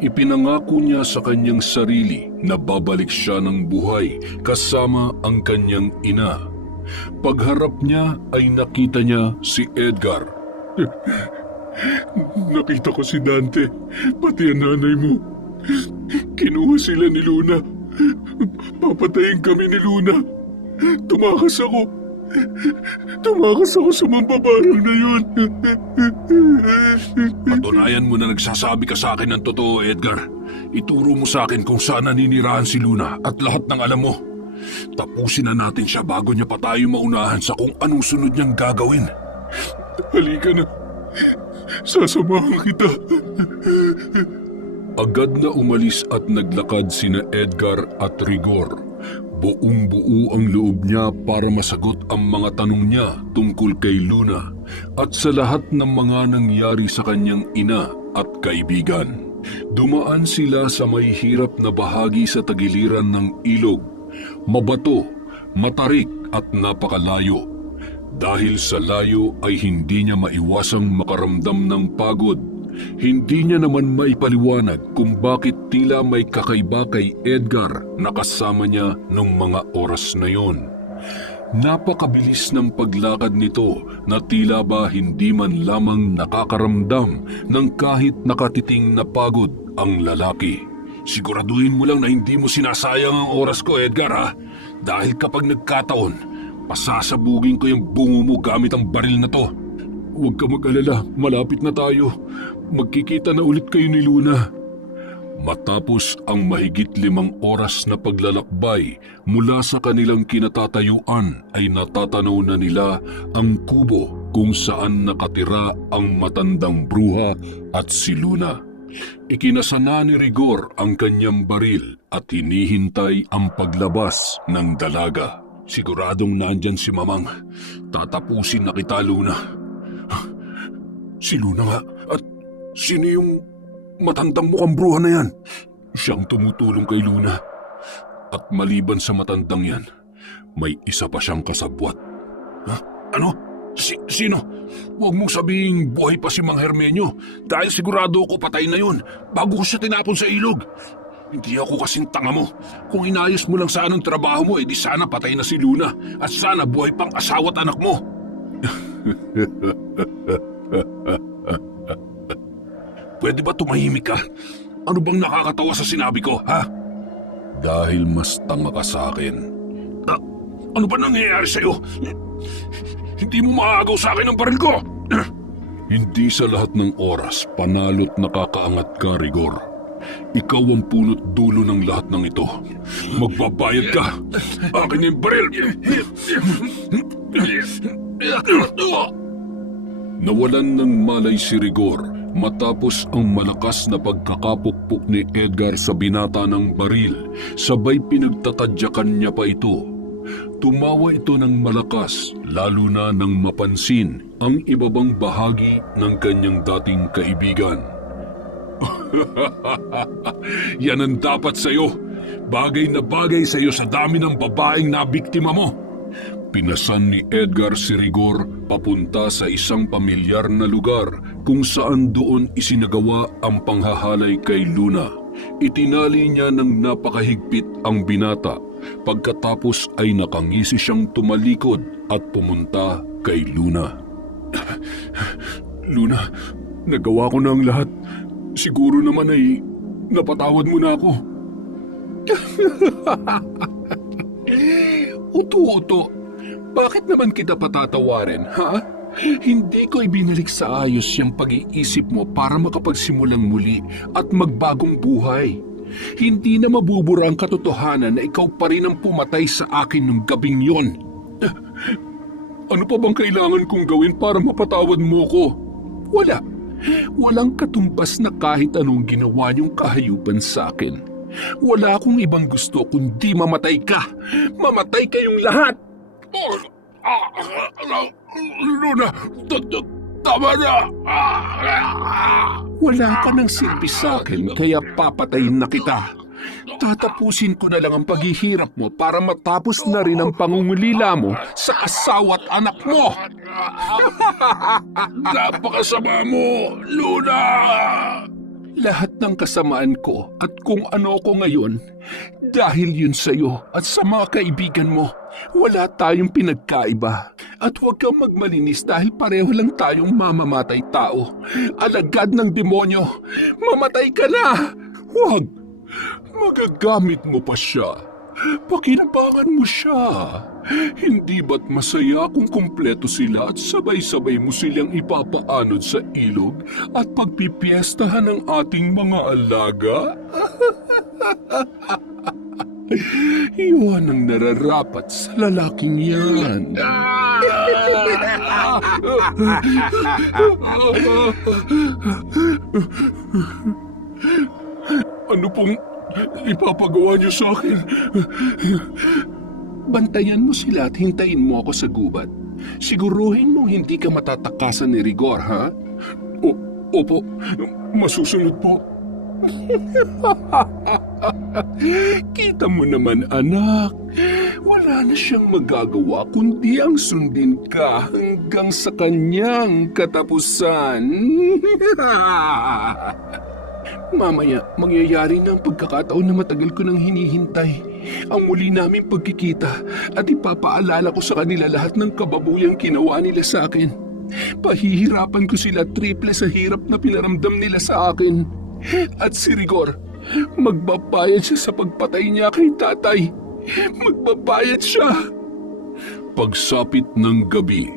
Ipinangako niya sa kanyang sarili na babalik siya ng buhay kasama ang kanyang ina. Pagharap niya ay nakita niya si Edgar. Nakita ko si Dante, pati ang nanay mo. Kinuha sila ni Luna. Papatayin kami ni Luna. Tumakas ako sa mambabarang na yun. Patunayan mo na nagsasabi ka sa akin ng totoo, Edgar. Ituro mo sa akin kung saan naninirahan si Luna at lahat ng alam mo. Tapusin na natin siya bago niya pa tayo maunahan sa kung anong sunod niyang gagawin. Halika na. Sasamahan kita. Agad na umalis at naglakad sina Edgar at Rigor. Buong-buo ang loob niya para masagot ang mga tanong niya tungkol kay Luna at sa lahat ng mga nangyari sa kanyang ina at kaibigan. Dumaan sila sa may hirap na bahagi sa tagiliran ng ilog. Mabato, matarik at napakalayo. Dahil sa layo ay hindi niya maiwasang makaramdam ng pagod. Hindi niya naman maipaliwanag kung bakit tila may kakaiba kay Edgar na kasama niya nung mga oras na yon. Napakabilis ng paglakad nito na tila ba hindi man lamang nakakaramdam ng kahit nakatiting na pagod ang lalaki. Siguraduhin mo lang na hindi mo sinasayang ang oras ko, Edgar, ha? Dahil kapag nagkataon, pasasabugin ko yung bungo mo gamit ang baril na to. Huwag ka mag-alala, malapit na tayo. Magkikita na ulit kayo ni Luna. Matapos ang mahigit 5 oras na paglalakbay mula sa kanilang kinatatayuan ay natatanaw na nila ang kubo kung saan nakatira ang matandang bruha at si Luna. Ikinasana ni Rigor ang kanyang baril at hinihintay ang paglabas ng dalaga. Siguradong nandyan si Mamang. Tatapusin na kita, Luna. Si Luna nga. At sino yung matandang mukhang bruha na yan? Siyang tumutulong kay Luna. At maliban sa matandang yan, may isa pa siyang kasabwat. Ha? Ano? Sino? Huwag mong sabihing buhay pa si Mang Hermenyo dahil sigurado ako patay na yun bago ko siya tinapon sa ilog. Hindi ako kasing tanga mo. Kung inayos mo lang sana ang trabaho mo, di sana patay na si Luna at sana buhay pang asawa at anak mo. Pwede ba tumahimik ka? Ano bang nakakatawa sa sinabi ko, ha? Dahil mas tanga ka sa akin. Ano ba nangyayari sa'yo? Hindi mo maagaw sa akin ang baril ko! Hindi sa lahat ng oras panalo't nakakaangat ka, Rigor. Ikaw ang punot dulo ng lahat ng ito. Magbabayad ka! Akin yung baril! Nawalan ng malay si Rigor matapos ang malakas na pagkakapukpok ni Edgar sa binata ng baril, sabay pinagtatadyakan niya pa ito. Tumawa ito ng malakas, lalo na nang mapansin ang ibabang bahagi ng kanyang dating kaibigan. Yan ang dapat sa'yo. Bagay na bagay sa'yo sa dami ng babaeng nabiktima mo. Pinasan ni Edgar si Rigor papunta sa isang pamilyar na lugar kung saan doon isinagawa ang panghahalay kay Luna. Itinali niya ng napakahigpit ang binata. Pagkatapos ay nakangisi siyang tumalikod at pumunta kay Luna. Luna, nagawa ko na ang lahat. Siguro naman ay napatawad mo na ako. Uto-uto, bakit naman kita patatawarin, ha? Hindi ko ibinalik sa ayos yung pag-iisip mo para makapagsimulang muli at magbagong buhay. Hindi na mabubura ang katotohanan na ikaw pa rin ang pumatay sa akin nung gabing yon. Ano pa bang kailangan kong gawin para mapatawad mo ko? Wala. Walang katumbas na kahit anong ginawa niyong kahayupan sa akin. Wala akong ibang gusto kundi mamatay ka. Mamatay kayong lahat. Luna, tama na! Wala ka ng silbi sa akin kaya papatayin na kita. Tatapusin ko na lang ang paghihirap mo para matapos na rin ang pangungulila mo sa asawa at anak mo. Napakasama mo, Luna! Lahat ng kasamaan ko at kung ano ko ngayon, dahil yun sa'yo at sa mga kaibigan mo. Wala tayong pinagkaiba. At huwag kang magmalinis dahil pareho lang tayong mamamatay tao. Alagad ng demonyo, mamatay ka na! Huwag! Magagamit mo pa siya. Pakinabangan mo siya. Hindi ba't masaya kung kumpleto sila at sabay-sabay mo silang ipapaanod sa ilog at pagpipiestahan ng ating mga alaga? Iyon ang nararapat sa lalaking yan. Ano pong ipapagawa niyo sa akin? Bantayan mo sila at hintayin mo ako sa gubat. Siguruhin mong hindi ka matatakasan ni Rigor, ha? Opo, masusunod po. Kita mo naman, anak. Wala na siyang magagawa kundi ang sundin ka hanggang sa kanyang katapusan. Mamaya, mangyayari na ang pagkakataon na matagal ko nang hinihintay. Ang muli naming pagkikita at ipapaalala ko sa kanila lahat ng kababuyang ginawa nila sa akin. Pahihirapan ko sila triple sa hirap na pinaramdam nila sa akin. At si Rigor, magbabayad siya sa pagpatay niya kay tatay. Magbabayad siya. Pagsapit ng gabi,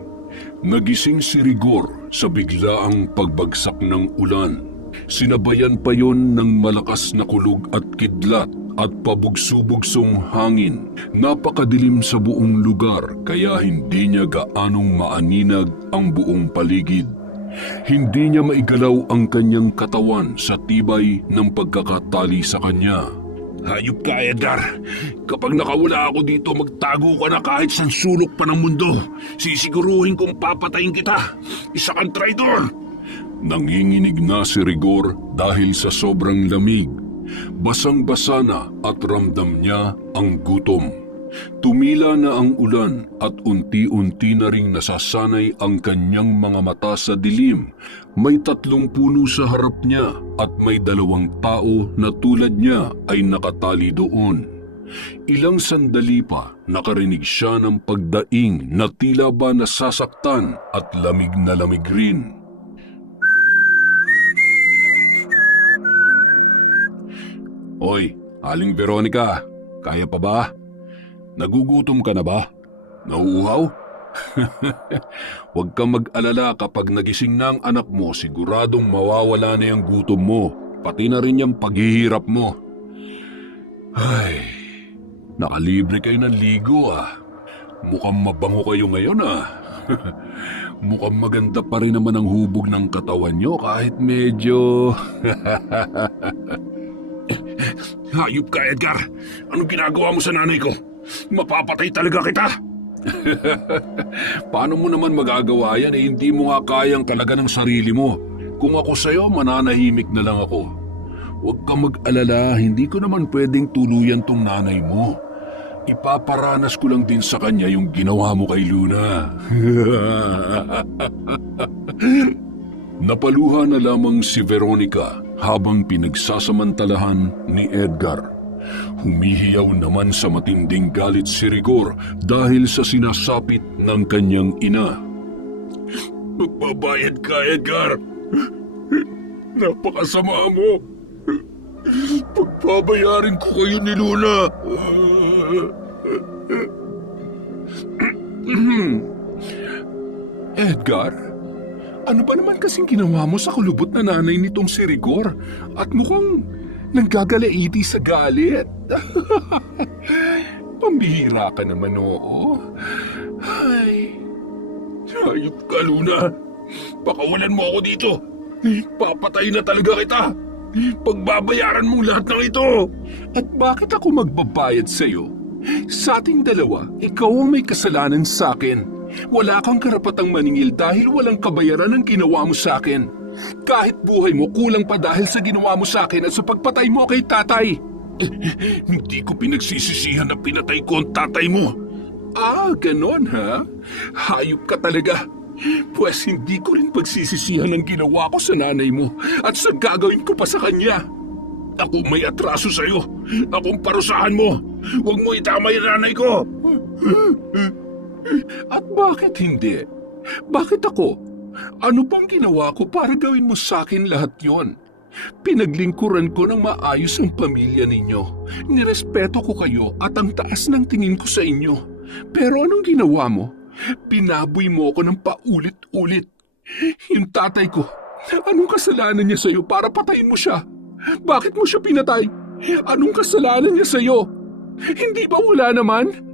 nagising si Rigor sa biglaang pagbagsak ng ulan. Sinabayan pa yon ng malakas na kulog at kidlat at pabugso-bugsong hangin. Napakadilim sa buong lugar kaya hindi niya gaanong maaninag ang buong paligid. Hindi niya maigalaw ang kanyang katawan sa tibay ng pagkakatali sa kanya. Hayop ka, Edgar. Kapag nakawala ako dito, magtago ka na kahit sa sulok pa ng mundo. Sisiguruhin kong papatayin kita. Isa kang traidor. Nanginginig na si Rigor dahil sa sobrang lamig. Basang-basa na at ramdam niya ang gutom. Tumila na ang ulan at unti-unti na ring nasasanay ang kanyang mga mata sa dilim. May 3 puno sa harap niya at may 2 tao na tulad niya ay nakatali doon. Ilang sandali pa nakarinig siya ng pagdaing na tila ba nasasaktan at lamig na lamig rin. Hoy, Aling Veronica, kaya pa ba? Nagugutom ka na ba? Nauuhaw? Huwag kang mag-alala kapag nagising na ang anak mo, siguradong mawawala na yung gutom mo, pati na rin yung paghihirap mo. Ay, nakalibre kayo ng ligo ah. Mukhang mabango kayo ngayon ah. Mukhang maganda pa rin naman ang hubog ng katawan nyo kahit medyo... Hayop ka, Edgar. Anong ginagawa mo sa nanay ko? Mapapatay talaga kita. Paano mo naman magagawa yan eh, hindi mo nga kayang talaga ng sarili mo. Kung ako sa'yo, mananahimik na lang ako. Huwag kang mag-alala, hindi ko naman pwedeng tuluyan tong nanay mo. Ipaparanas ko lang din sa kanya yung ginawa mo kay Luna. Napaluha na lamang si Veronica habang pinagsasamantalahan ni Edgar. Humihiyaw naman sa matinding galit si Rigor dahil sa sinasapit ng kanyang ina. Magbabayad ka, Edgar. Napakasama mo. Pagbabayarin ko kayo ni Luna. Edgar, ano ba naman kasing ginawa mo sa kulubot na nanay nitong si Rigor? At mukhang nanggagalaiti sa galit. Pambihira ka naman, oo. Ay, Hayop ka, Luna. Pakawalan mo ako dito. Papatay na talaga kita. Pagbabayaran mo lahat ng ito. at bakit ako magbabayad sa'yo? Sa ating dalawa, ikaw ang may kasalanan sa akin. Wala kang karapatang maningil dahil walang kabayaran ang ginawa mo sa akin. Kahit buhay mo, kulang pa dahil sa ginawa mo sa akin at sa pagpatay mo kay tatay. Hindi ko pinagsisisihan na pinatay ko ang tatay mo. Ah, ganon ha? Hayop ka talaga. Pwes hindi ko rin pagsisisihan ang ginawa ko sa nanay mo at sa gagawin ko pa sa kanya. Ako may atraso sa'yo. Akong parusahan mo. Huwag mo itama yung nanay ko. At bakit hindi? Bakit ako? Ano pang ginawa ko para gawin mo sa akin lahat yon? Pinaglingkuran ko ng maayos ang pamilya ninyo. Nirespeto ko kayo at ang taas ng tingin ko sa inyo. Pero anong ginawa mo? Pinaboy mo ako ng paulit-ulit. Yung tatay ko, anong kasalanan niya sa'yo para patayin mo siya? Bakit mo siya pinatay? Anong kasalanan niya sa'yo? Hindi ba wala naman?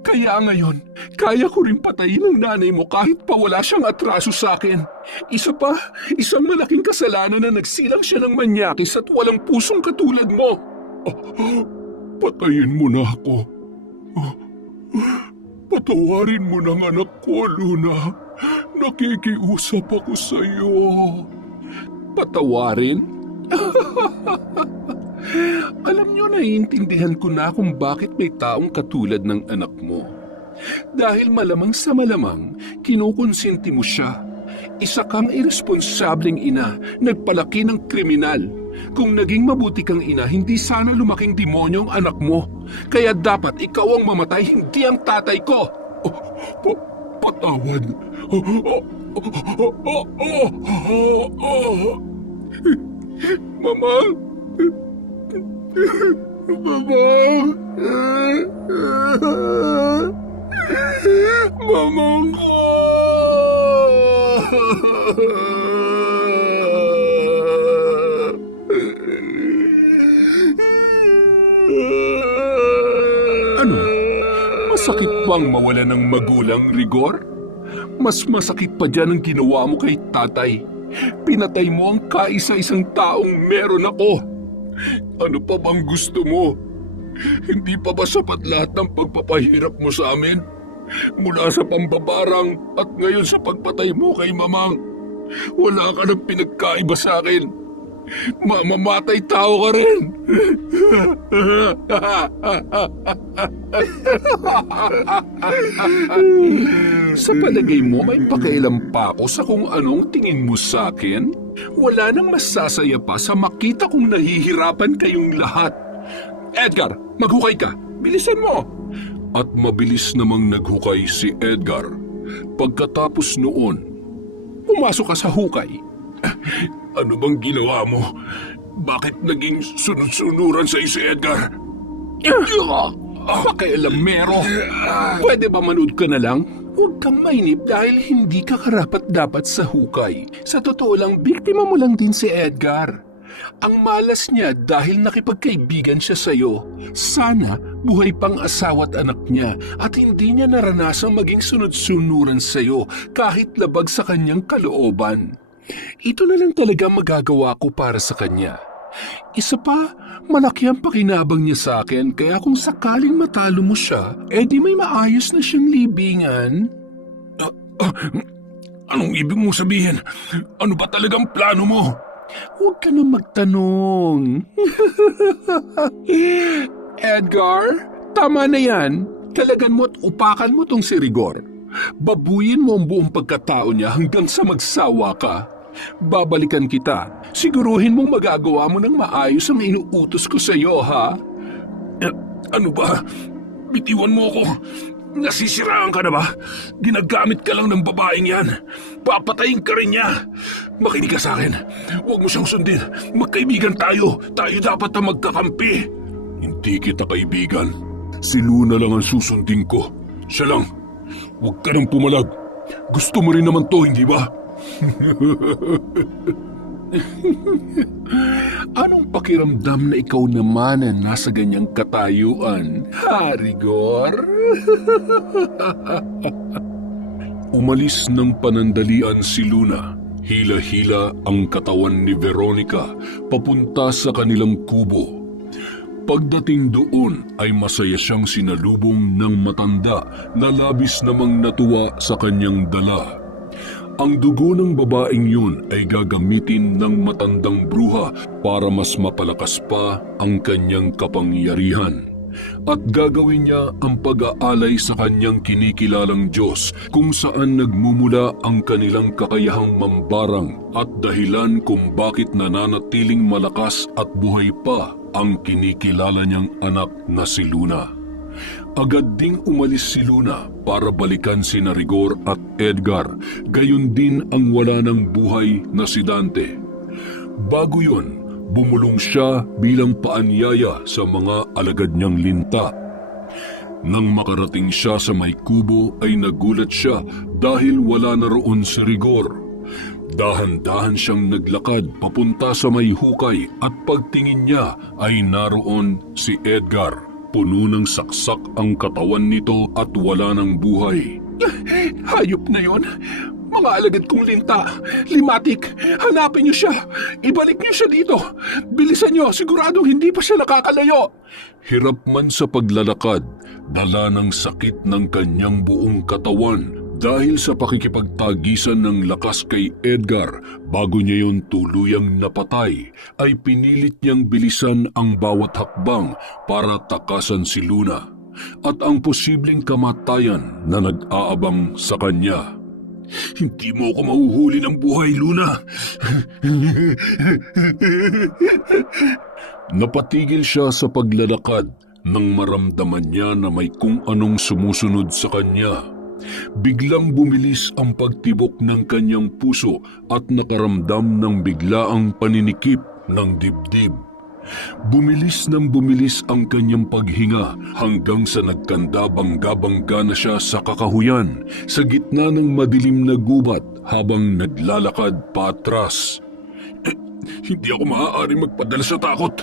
Kaya ngayon, kaya ko rin patayin ang nanay mo kahit pa wala siyang atraso sa akin. Isang malaking kasalanan na nagsilang siya ng manyakis at walang pusong katulad mo. Patayin mo na ako. Patawarin mo ng anak ko, Luna. Nakikiusap ako sa iyo. Patawarin? Alam niyo, naiintindihan ko na kung bakit may taong katulad ng anak mo. Dahil malamang sa malamang, kinukonsinti mo siya. Isa kang irresponsableng ina, nagpalaki ng kriminal. Kung naging mabuti kang ina, hindi sana lumaking demonyo ang anak mo. Kaya dapat ikaw ang mamatay, hindi ang tatay ko. Patawad. Mama. Mamang ko. Ano? Masakit bang mawala ng magulang, Rigor? Mas masakit pa dyan ang ginawa mo kay tatay. Pinatay mo ang kaisa-isang taong meron ako. Ano pa bang gusto mo? Hindi pa ba sapat lahat ng pagpapahirap mo sa amin? Mula sa pambabarang at ngayon sa pagpatay mo kay Mamang. Wala ka ng pinagkaiba sa akin. Mamamatay tao ka rin. Sa palagay mo, may pakialam pa ako sa kung anong tingin mo sa akin? Wala nang masasaya pa sa makita kong nahihirapan kayong lahat. Edgar, maghukay ka. Bilisan mo. At mabilis namang naghukay si Edgar. Pagkatapos noon, pumasok ka sa hukay. Ano bang ginawa mo? Bakit naging sunod-sunuran sa'yo si Edgar? Pakialamero. Pwede ba manood ka na lang? Huwag kang mainip dahil hindi ka karapat-dapat sa hukay. Sa totoo lang, biktima mo lang din si Edgar. Ang malas niya dahil nakipagkaibigan siya sa'yo. Sana buhay pang asawa at anak niya at hindi niya naranasang maging sunod-sunuran sa'yo kahit labag sa kanyang kalooban. Ito na lang talaga magagawa ko para sa kanya. Isa pa, malaki ang pakinabang niya sa akin kaya kung sakaling matalo mo siya, di may maayos na siyang libingan. Anong ibig mong sabihin? Ano ba talagang plano mo? Huwag ka na magtanong. Edgar, tama na yan. Talagan mo at upakan mo tong si Rigor. Babuyin mo ang buong pagkatao niya hanggang sa magsawa ka. Babalikan kita. Siguruhin mong magagawa mo ng maayos ang inuutos ko sa iyo, ha? Ano ba? Bitiwan mo ako. Nasisiraan ka na ba? Ginagamit ka lang ng babaeng yan. Papatayin ka rin niya. Makinig ka sa akin. Huwag mo siyang sundin. Magkaibigan tayo. Tayo dapat na magkakampi. Hindi kita kaibigan. Si Luna lang ang susundin ko. Siya lang. Huwag ka nang pumalag. Gusto mo rin naman to, hindi ba? Anong pakiramdam na ikaw naman na nasa ganyang katayuan, ha, Rigor? Umalis ng panandalian si Luna. Hila-hila ang katawan ni Veronica papunta sa kanilang kubo. Pagdating doon ay masaya siyang sinalubong ng matanda na labis namang natuwa sa kanyang dala. Ang dugo ng babaeng yun ay gagamitin ng matandang bruha para mas mapalakas pa ang kanyang kapangyarihan. At gagawin niya ang pag-aalay sa kanyang kinikilalang Diyos kung saan nagmumula ang kanilang kakayahang mambarang at dahilan kung bakit nananatiling malakas at buhay pa ang kinikilala niyang anak na si Luna. Agad ding umalis si Luna para balikan sina Rigor at Edgar, gayon din ang wala ng buhay na si Dante. Bago yun, bumulong siya bilang paanyaya sa mga alagad niyang linta. Nang makarating siya sa may kubo ay nagulat siya dahil wala na roon si Rigor. Dahan-dahan siyang naglakad papunta sa may hukay at pagtingin niya ay naroon si Edgar. Puno ng saksak ang katawan nito at wala ng buhay. Hayop na yon! Mga alagad kong linta! Limatik! Hanapin niyo siya! Ibalik niyo siya dito! Bilisan niyo! Siguradong hindi pa siya nakakalayo! Hirap man sa paglalakad, dala ng sakit ng kanyang buong katawan dahil sa pakikipagtagisan ng lakas kay Edgar bago niya yon tuluyang napatay, ay pinilit niyang bilisan ang bawat hakbang para takasan si Luna at ang posibleng kamatayan na nag-aabang sa kanya. Hindi mo ako mahuhuli ng buhay, Luna. Napatigil siya sa paglalakad nang maramdaman niya na may kung anong sumusunod sa kanya. Biglang bumilis ang pagtibok ng kanyang puso at nakaramdam ng biglaang paninikip ng dibdib. Bumilis ng bumilis ang kanyang paghinga hanggang sa nagkanda bangga-bangga na siya sa kakahuyan sa gitna ng madilim na gubat habang naglalakad patras. Hindi ako maaari magpadala sa takot.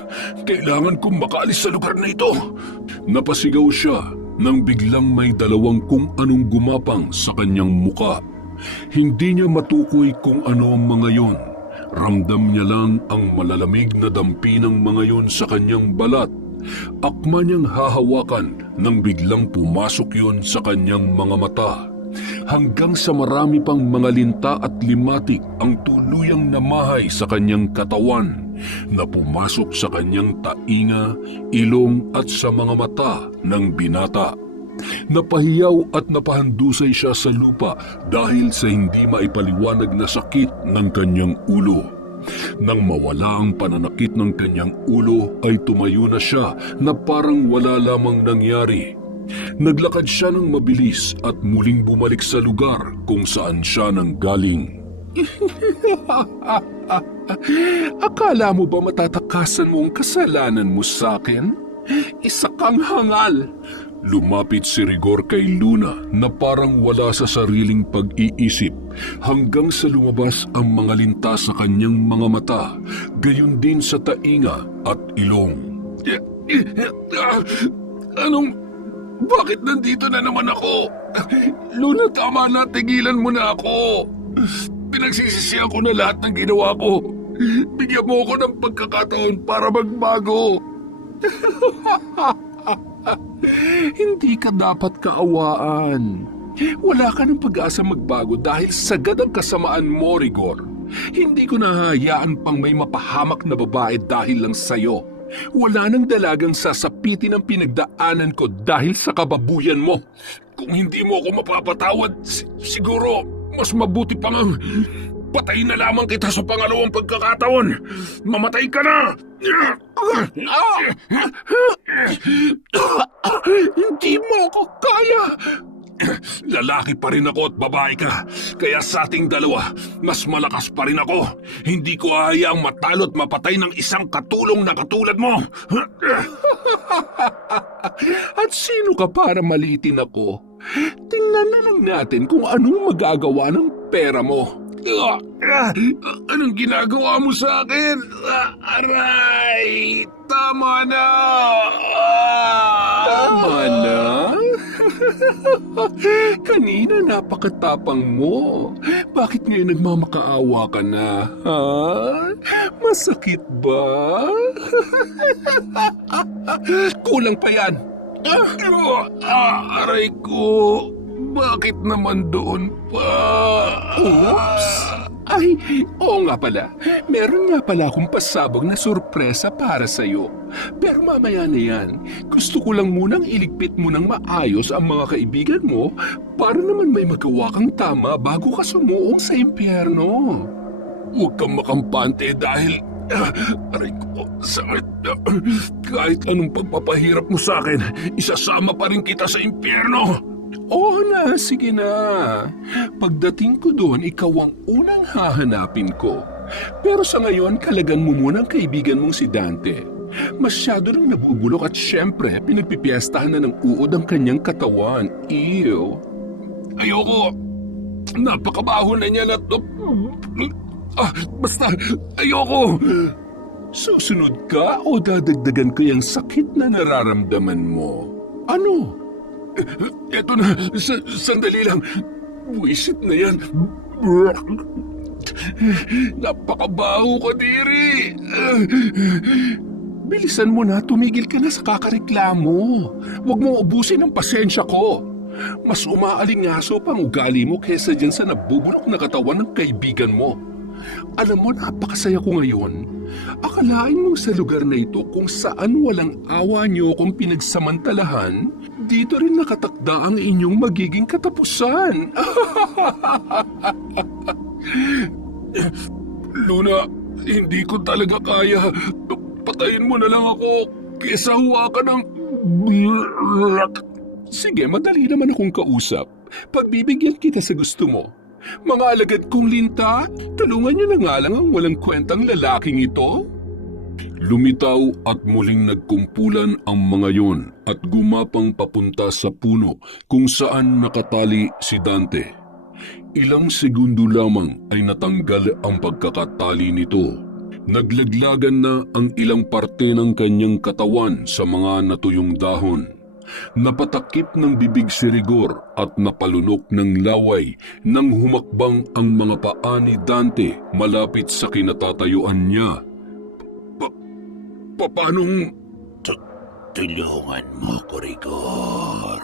Kailangan kong makaalis sa lugar na ito. Napasigaw siya nang biglang may dalawang kung anong gumapang sa kanyang muka. Hindi niya matukoy kung ano ang mga yon. Ramdam niya lang ang malalamig na dampi ng mga yon sa kanyang balat. Akma niyang hahawakan nang biglang pumasok yon sa kanyang mga mata. Hanggang sa marami pang mga linta at limatik ang tuluyang namahay sa kanyang katawan na pumasok sa kanyang tainga, ilong at sa mga mata ng binata. Napahiyaw at napahandusay siya sa lupa dahil sa hindi maipaliwanag na sakit ng kanyang ulo. Nang mawala ang pananakit ng kanyang ulo ay tumayo na siya na parang wala lamang nangyari. Naglakad siya ng mabilis at muling bumalik sa lugar kung saan siya nanggaling. Akala mo ba matatakasan mo ang kasalanan mo sa akin? Isa kang hangal! Lumapit si Rigor kay Luna na parang wala sa sariling pag-iisip hanggang sa lumabas ang mga linta sa kanyang mga mata, gayon din sa tainga at ilong. Bakit nandito na naman ako? Luna, tama na. Tigilan mo na ako. Pinagsisisihan ko na lahat ng ginawa ko. Bigyan mo ako ng pagkakataon para magbago. Hindi ka dapat kaawaan. Wala ka ng pag-asa magbago dahil sagad ang kasamaan mo, Rigor. Hindi ko nahahayaan pang may mapahamak na babae dahil lang sa'yo. Wala nang dalagang sasapitin ang pinagdaanan ko dahil sa kababuyan mo. Kung hindi mo ako mapapatawad, siguro mas mabuti pang patayin na lamang kita sa pangalawang pagkakataon. Mamatay ka na! Hindi mo ako kaya! Lalaki pa rin ako at babae ka. Kaya sa ating dalawa, mas malakas pa rin ako. Hindi ko hayaang matalo at mapatay ng isang katulong na katulad mo. At sino ka para malitin ako? Tingnan na lang natin kung anong magagawa ng pera mo. Anong ginagawa mo sa akin? Aray! Tama na! Tama na? Kanina napakatapang mo. Bakit ngayon nagmamakaawa ka na, ha? Masakit ba? Kulang pa yan. Aray ko! Bakit naman doon pa? Oops! Ay, oo nga pala. Meron nga pala akong pasabog na sorpresa para sa'yo. Pero mamaya na yan. Gusto ko lang munang iligpit mo ng maayos ang mga kaibigan mo para naman may magawa kang tama bago ka sumuong sa impyerno. Huwag kang makampante dahil... aray ko, sakit. Kahit anong pagpapahirap mo sa akin, isasama pa rin kita sa impyerno. Oo na, sige na. Pagdating ko doon, ikaw ang unang hahanapin ko. Pero sa ngayon, kalagan mo muna ang kaibigan mong si Dante. Masyado nang nabubulok at syempre, pinagpipiestahan na ng uod ang kanyang katawan. Ew. Ayoko. Napakabaho na niya na... basta, ayoko. Susunod ka o dadagdagan ko yung sakit na nararamdaman mo? Ano? Eto na, sandali lang. Buisit na yan. Napakabaho ko, diri. Bilisan mo na, tumigil ka na sa kakareklamo. Huwag mo ubusin ang pasensya ko. Mas umaalingaso pang ugali mo kesa dyan sa nabubulok na katawan ng kaibigan mo. Alam mo, napakasaya ko ngayon. Akalain mong sa lugar na ito kung saan walang awa niyo kung pinagsamantalahan, dito rin nakatakda ang inyong magiging katapusan. Luna, hindi ko talaga kaya. Patayin mo na lang ako kesa hawakan ng... Sige, madali naman akong kausap. Pagbibigyan kita sa gusto mo. Mga alagad kong linta, tulungan niyo na nga lang ang walang kwentang lalaking ito. Lumitaw at muling nagkumpulan ang mga yon at gumapang papunta sa puno kung saan nakatali si Dante. Ilang segundo lamang ay natanggal ang pagkakatali nito. Naglaglagan na ang ilang parte ng kanyang katawan sa mga natuyong dahon. Napatakip ng bibig si Rigor at napalunok ng laway nang humakbang ang mga paa ni Dante malapit sa kinatatayuan niya. Paanong... Tulungan mo ko, Rigor.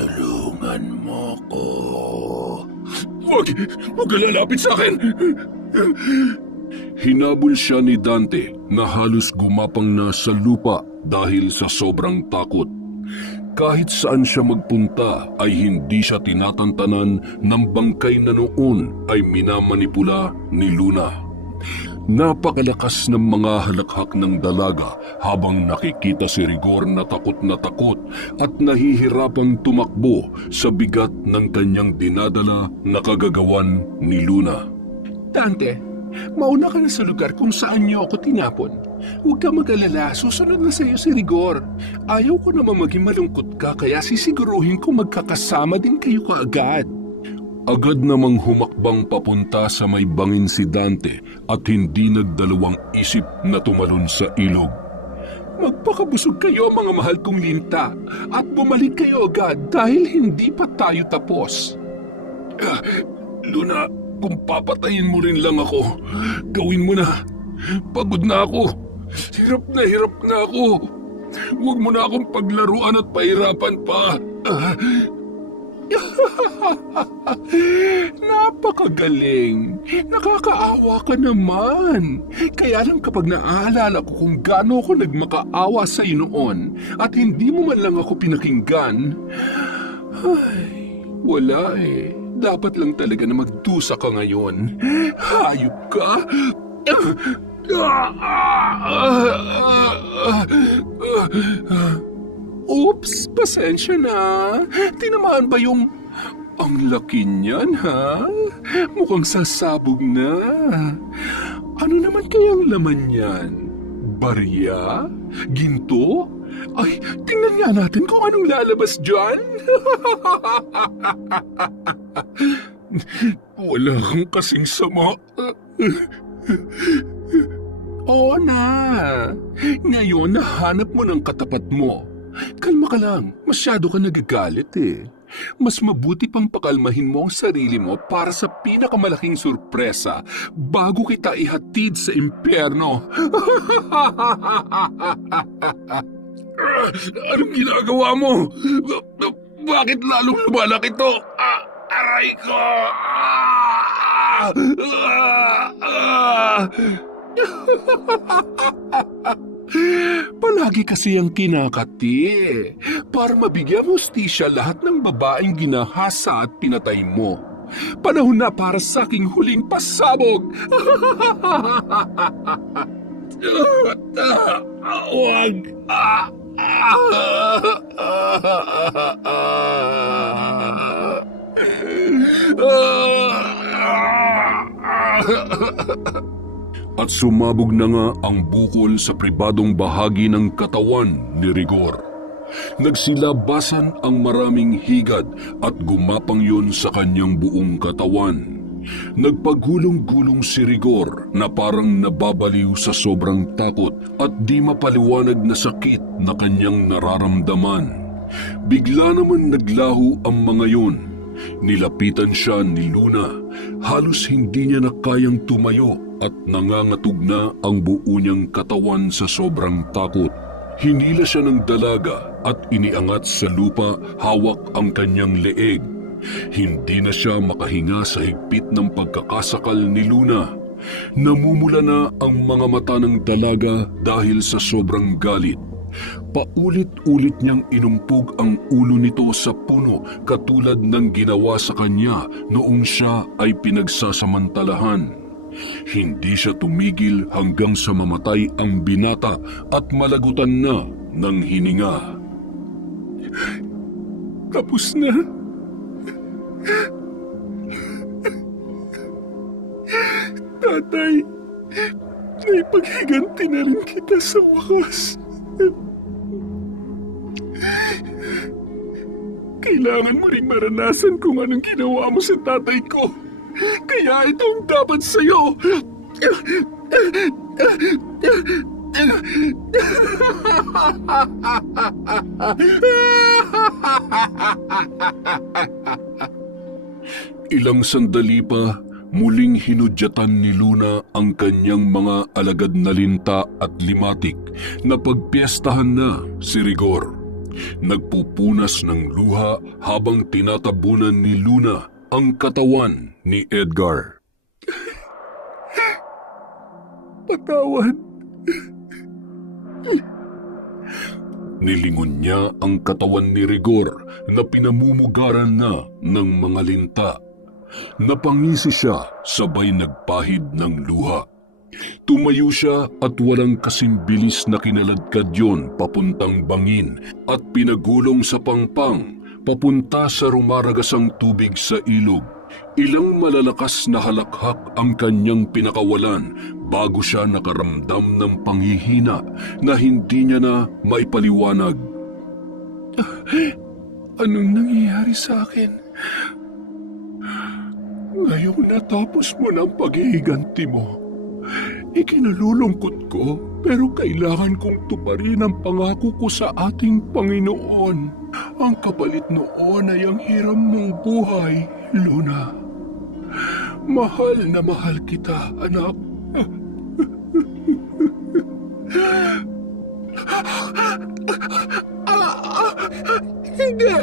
Tulungan mo ko. Huwag ka lalapit sa akin! Hinabol siya ni Dante na halos gumapang na sa lupa dahil sa sobrang takot. Kahit saan siya magpunta ay hindi siya tinatantanan ng bangkay na noon ay minamanipula ni Luna. Napakalakas ng mga halakhak ng dalaga habang nakikita si Rigor na takot at nahihirapang tumakbo sa bigat ng kanyang dinadala na kagagawan ni Luna. Dante, mauna ka na sa lugar kung saan niyo ako tinapon. Huwag ka mag-alala, susunod na sa iyo si Rigor. Ayaw ko naman maging malungkot ka kaya sisiguruhin ko magkakasama din kayo kaagad. Agad namang humakbang papunta sa may bangin si Dante at hindi nagdalawang isip na tumalon sa ilog. Magpakabusog kayo mga mahal kong linta at bumalik kayo agad dahil hindi pa tayo tapos. Luna, kung papatayin mo rin lang ako, gawin mo na. Pagod na ako. Hirap na ako. Huwag mo na akong paglaruan at pahirapan pa. Napakagaling. Nakakaawa ka naman. Kaya lang kapag naaalala ko kung gaano ako nagmakaawa sa iyo noon at hindi mo man lang ako pinakinggan, ay, wala eh. Dapat lang talaga na magdusa ka ngayon. Hayop ka. Oops, pasensya na. Tinamaan ba yung... Ang laki niyan, ha? Mukhang sasabog na. Ano naman kayang laman niyan? Barya? Ginto? Ay, tingnan nga natin kung anong lalabas dyan. Wala kang kasing sama. Oo na. Ngayon, nahanap mo ng katapat mo. Kalma ka lang. Masyado ka nagagalit eh. Mas mabuti pang pakalmahin mo ang sarili mo para sa pinakamalaking sorpresa bago kita ihatid sa impyerno. Anong ginagawa mo? Bakit lalong lumalaki ito? Aray ko! Palagi kasi ang kinakati para mabigyan hustisya lahat ng babaeng ginahasa at pinatay mo. Panahon na para sa aking huling pasabog. Wag. At sumabog na nga ang bukol sa pribadong bahagi ng katawan ni Rigor. Nagsilabasan ang maraming higad at gumapang yon sa kanyang buong katawan. Nagpagulong-gulong si Rigor na parang nababaliw sa sobrang takot at di mapaliwanag na sakit na kanyang nararamdaman. Bigla naman naglaho ang mga yon. Nilapitan siya ni Luna. Halos hindi niya na kayang tumayo at nangangatog na ang buo niyang katawan sa sobrang takot. Hinila siya ng dalaga at iniangat sa lupa hawak ang kanyang leeg. Hindi na siya makahinga sa higpit ng pagkakasakal ni Luna. Namumula na ang mga mata ng dalaga dahil sa sobrang galit. Paulit-ulit niyang inumpog ang ulo nito sa puno katulad ng ginawa sa kanya noong siya ay pinagsasamantalahan. Hindi siya tumigil hanggang sa mamatay ang binata at malagutan na ng hininga. Tapos na. Tatay, naipaghiganti na rin kita sa wakas. Kailangan mo rin maranasan kung anong ginawa mo sa tatay ko. Kaya ito ang dapat sa'yo. Ilang sandali pa, muling hinudyatan ni Luna ang kanyang mga alagad na linta at limatik na pagpiestahan na si Rigor. Nagpupunas ng luha habang tinatabunan ni Luna ang katawan ni Edgar. Patawad. Nilingon niya ang katawan ni Rigor na pinamumugaran na ng mga linta. Napangisi siya sabay nagpahid ng luha. Tumayo siya at walang kasimbilis na kinaladkad yon papuntang bangin at pinagulong sa pangpang papunta sa rumaragasang tubig sa ilog. Ilang malalakas na halakhak ang kanyang pinakawalan bago siya nakaramdam ng panghihina na hindi niya na maipaliwanag. Anong nangyayari sa akin? Ngayong natapos mo ng paghihiganti mo, ikinalulungkot ko pero kailangan kong tuparin ang pangako ko sa ating Panginoon. Ang kapalit noon ay ang hiram mong buhay, Luna. Mahal na mahal kita, anak. Hindi!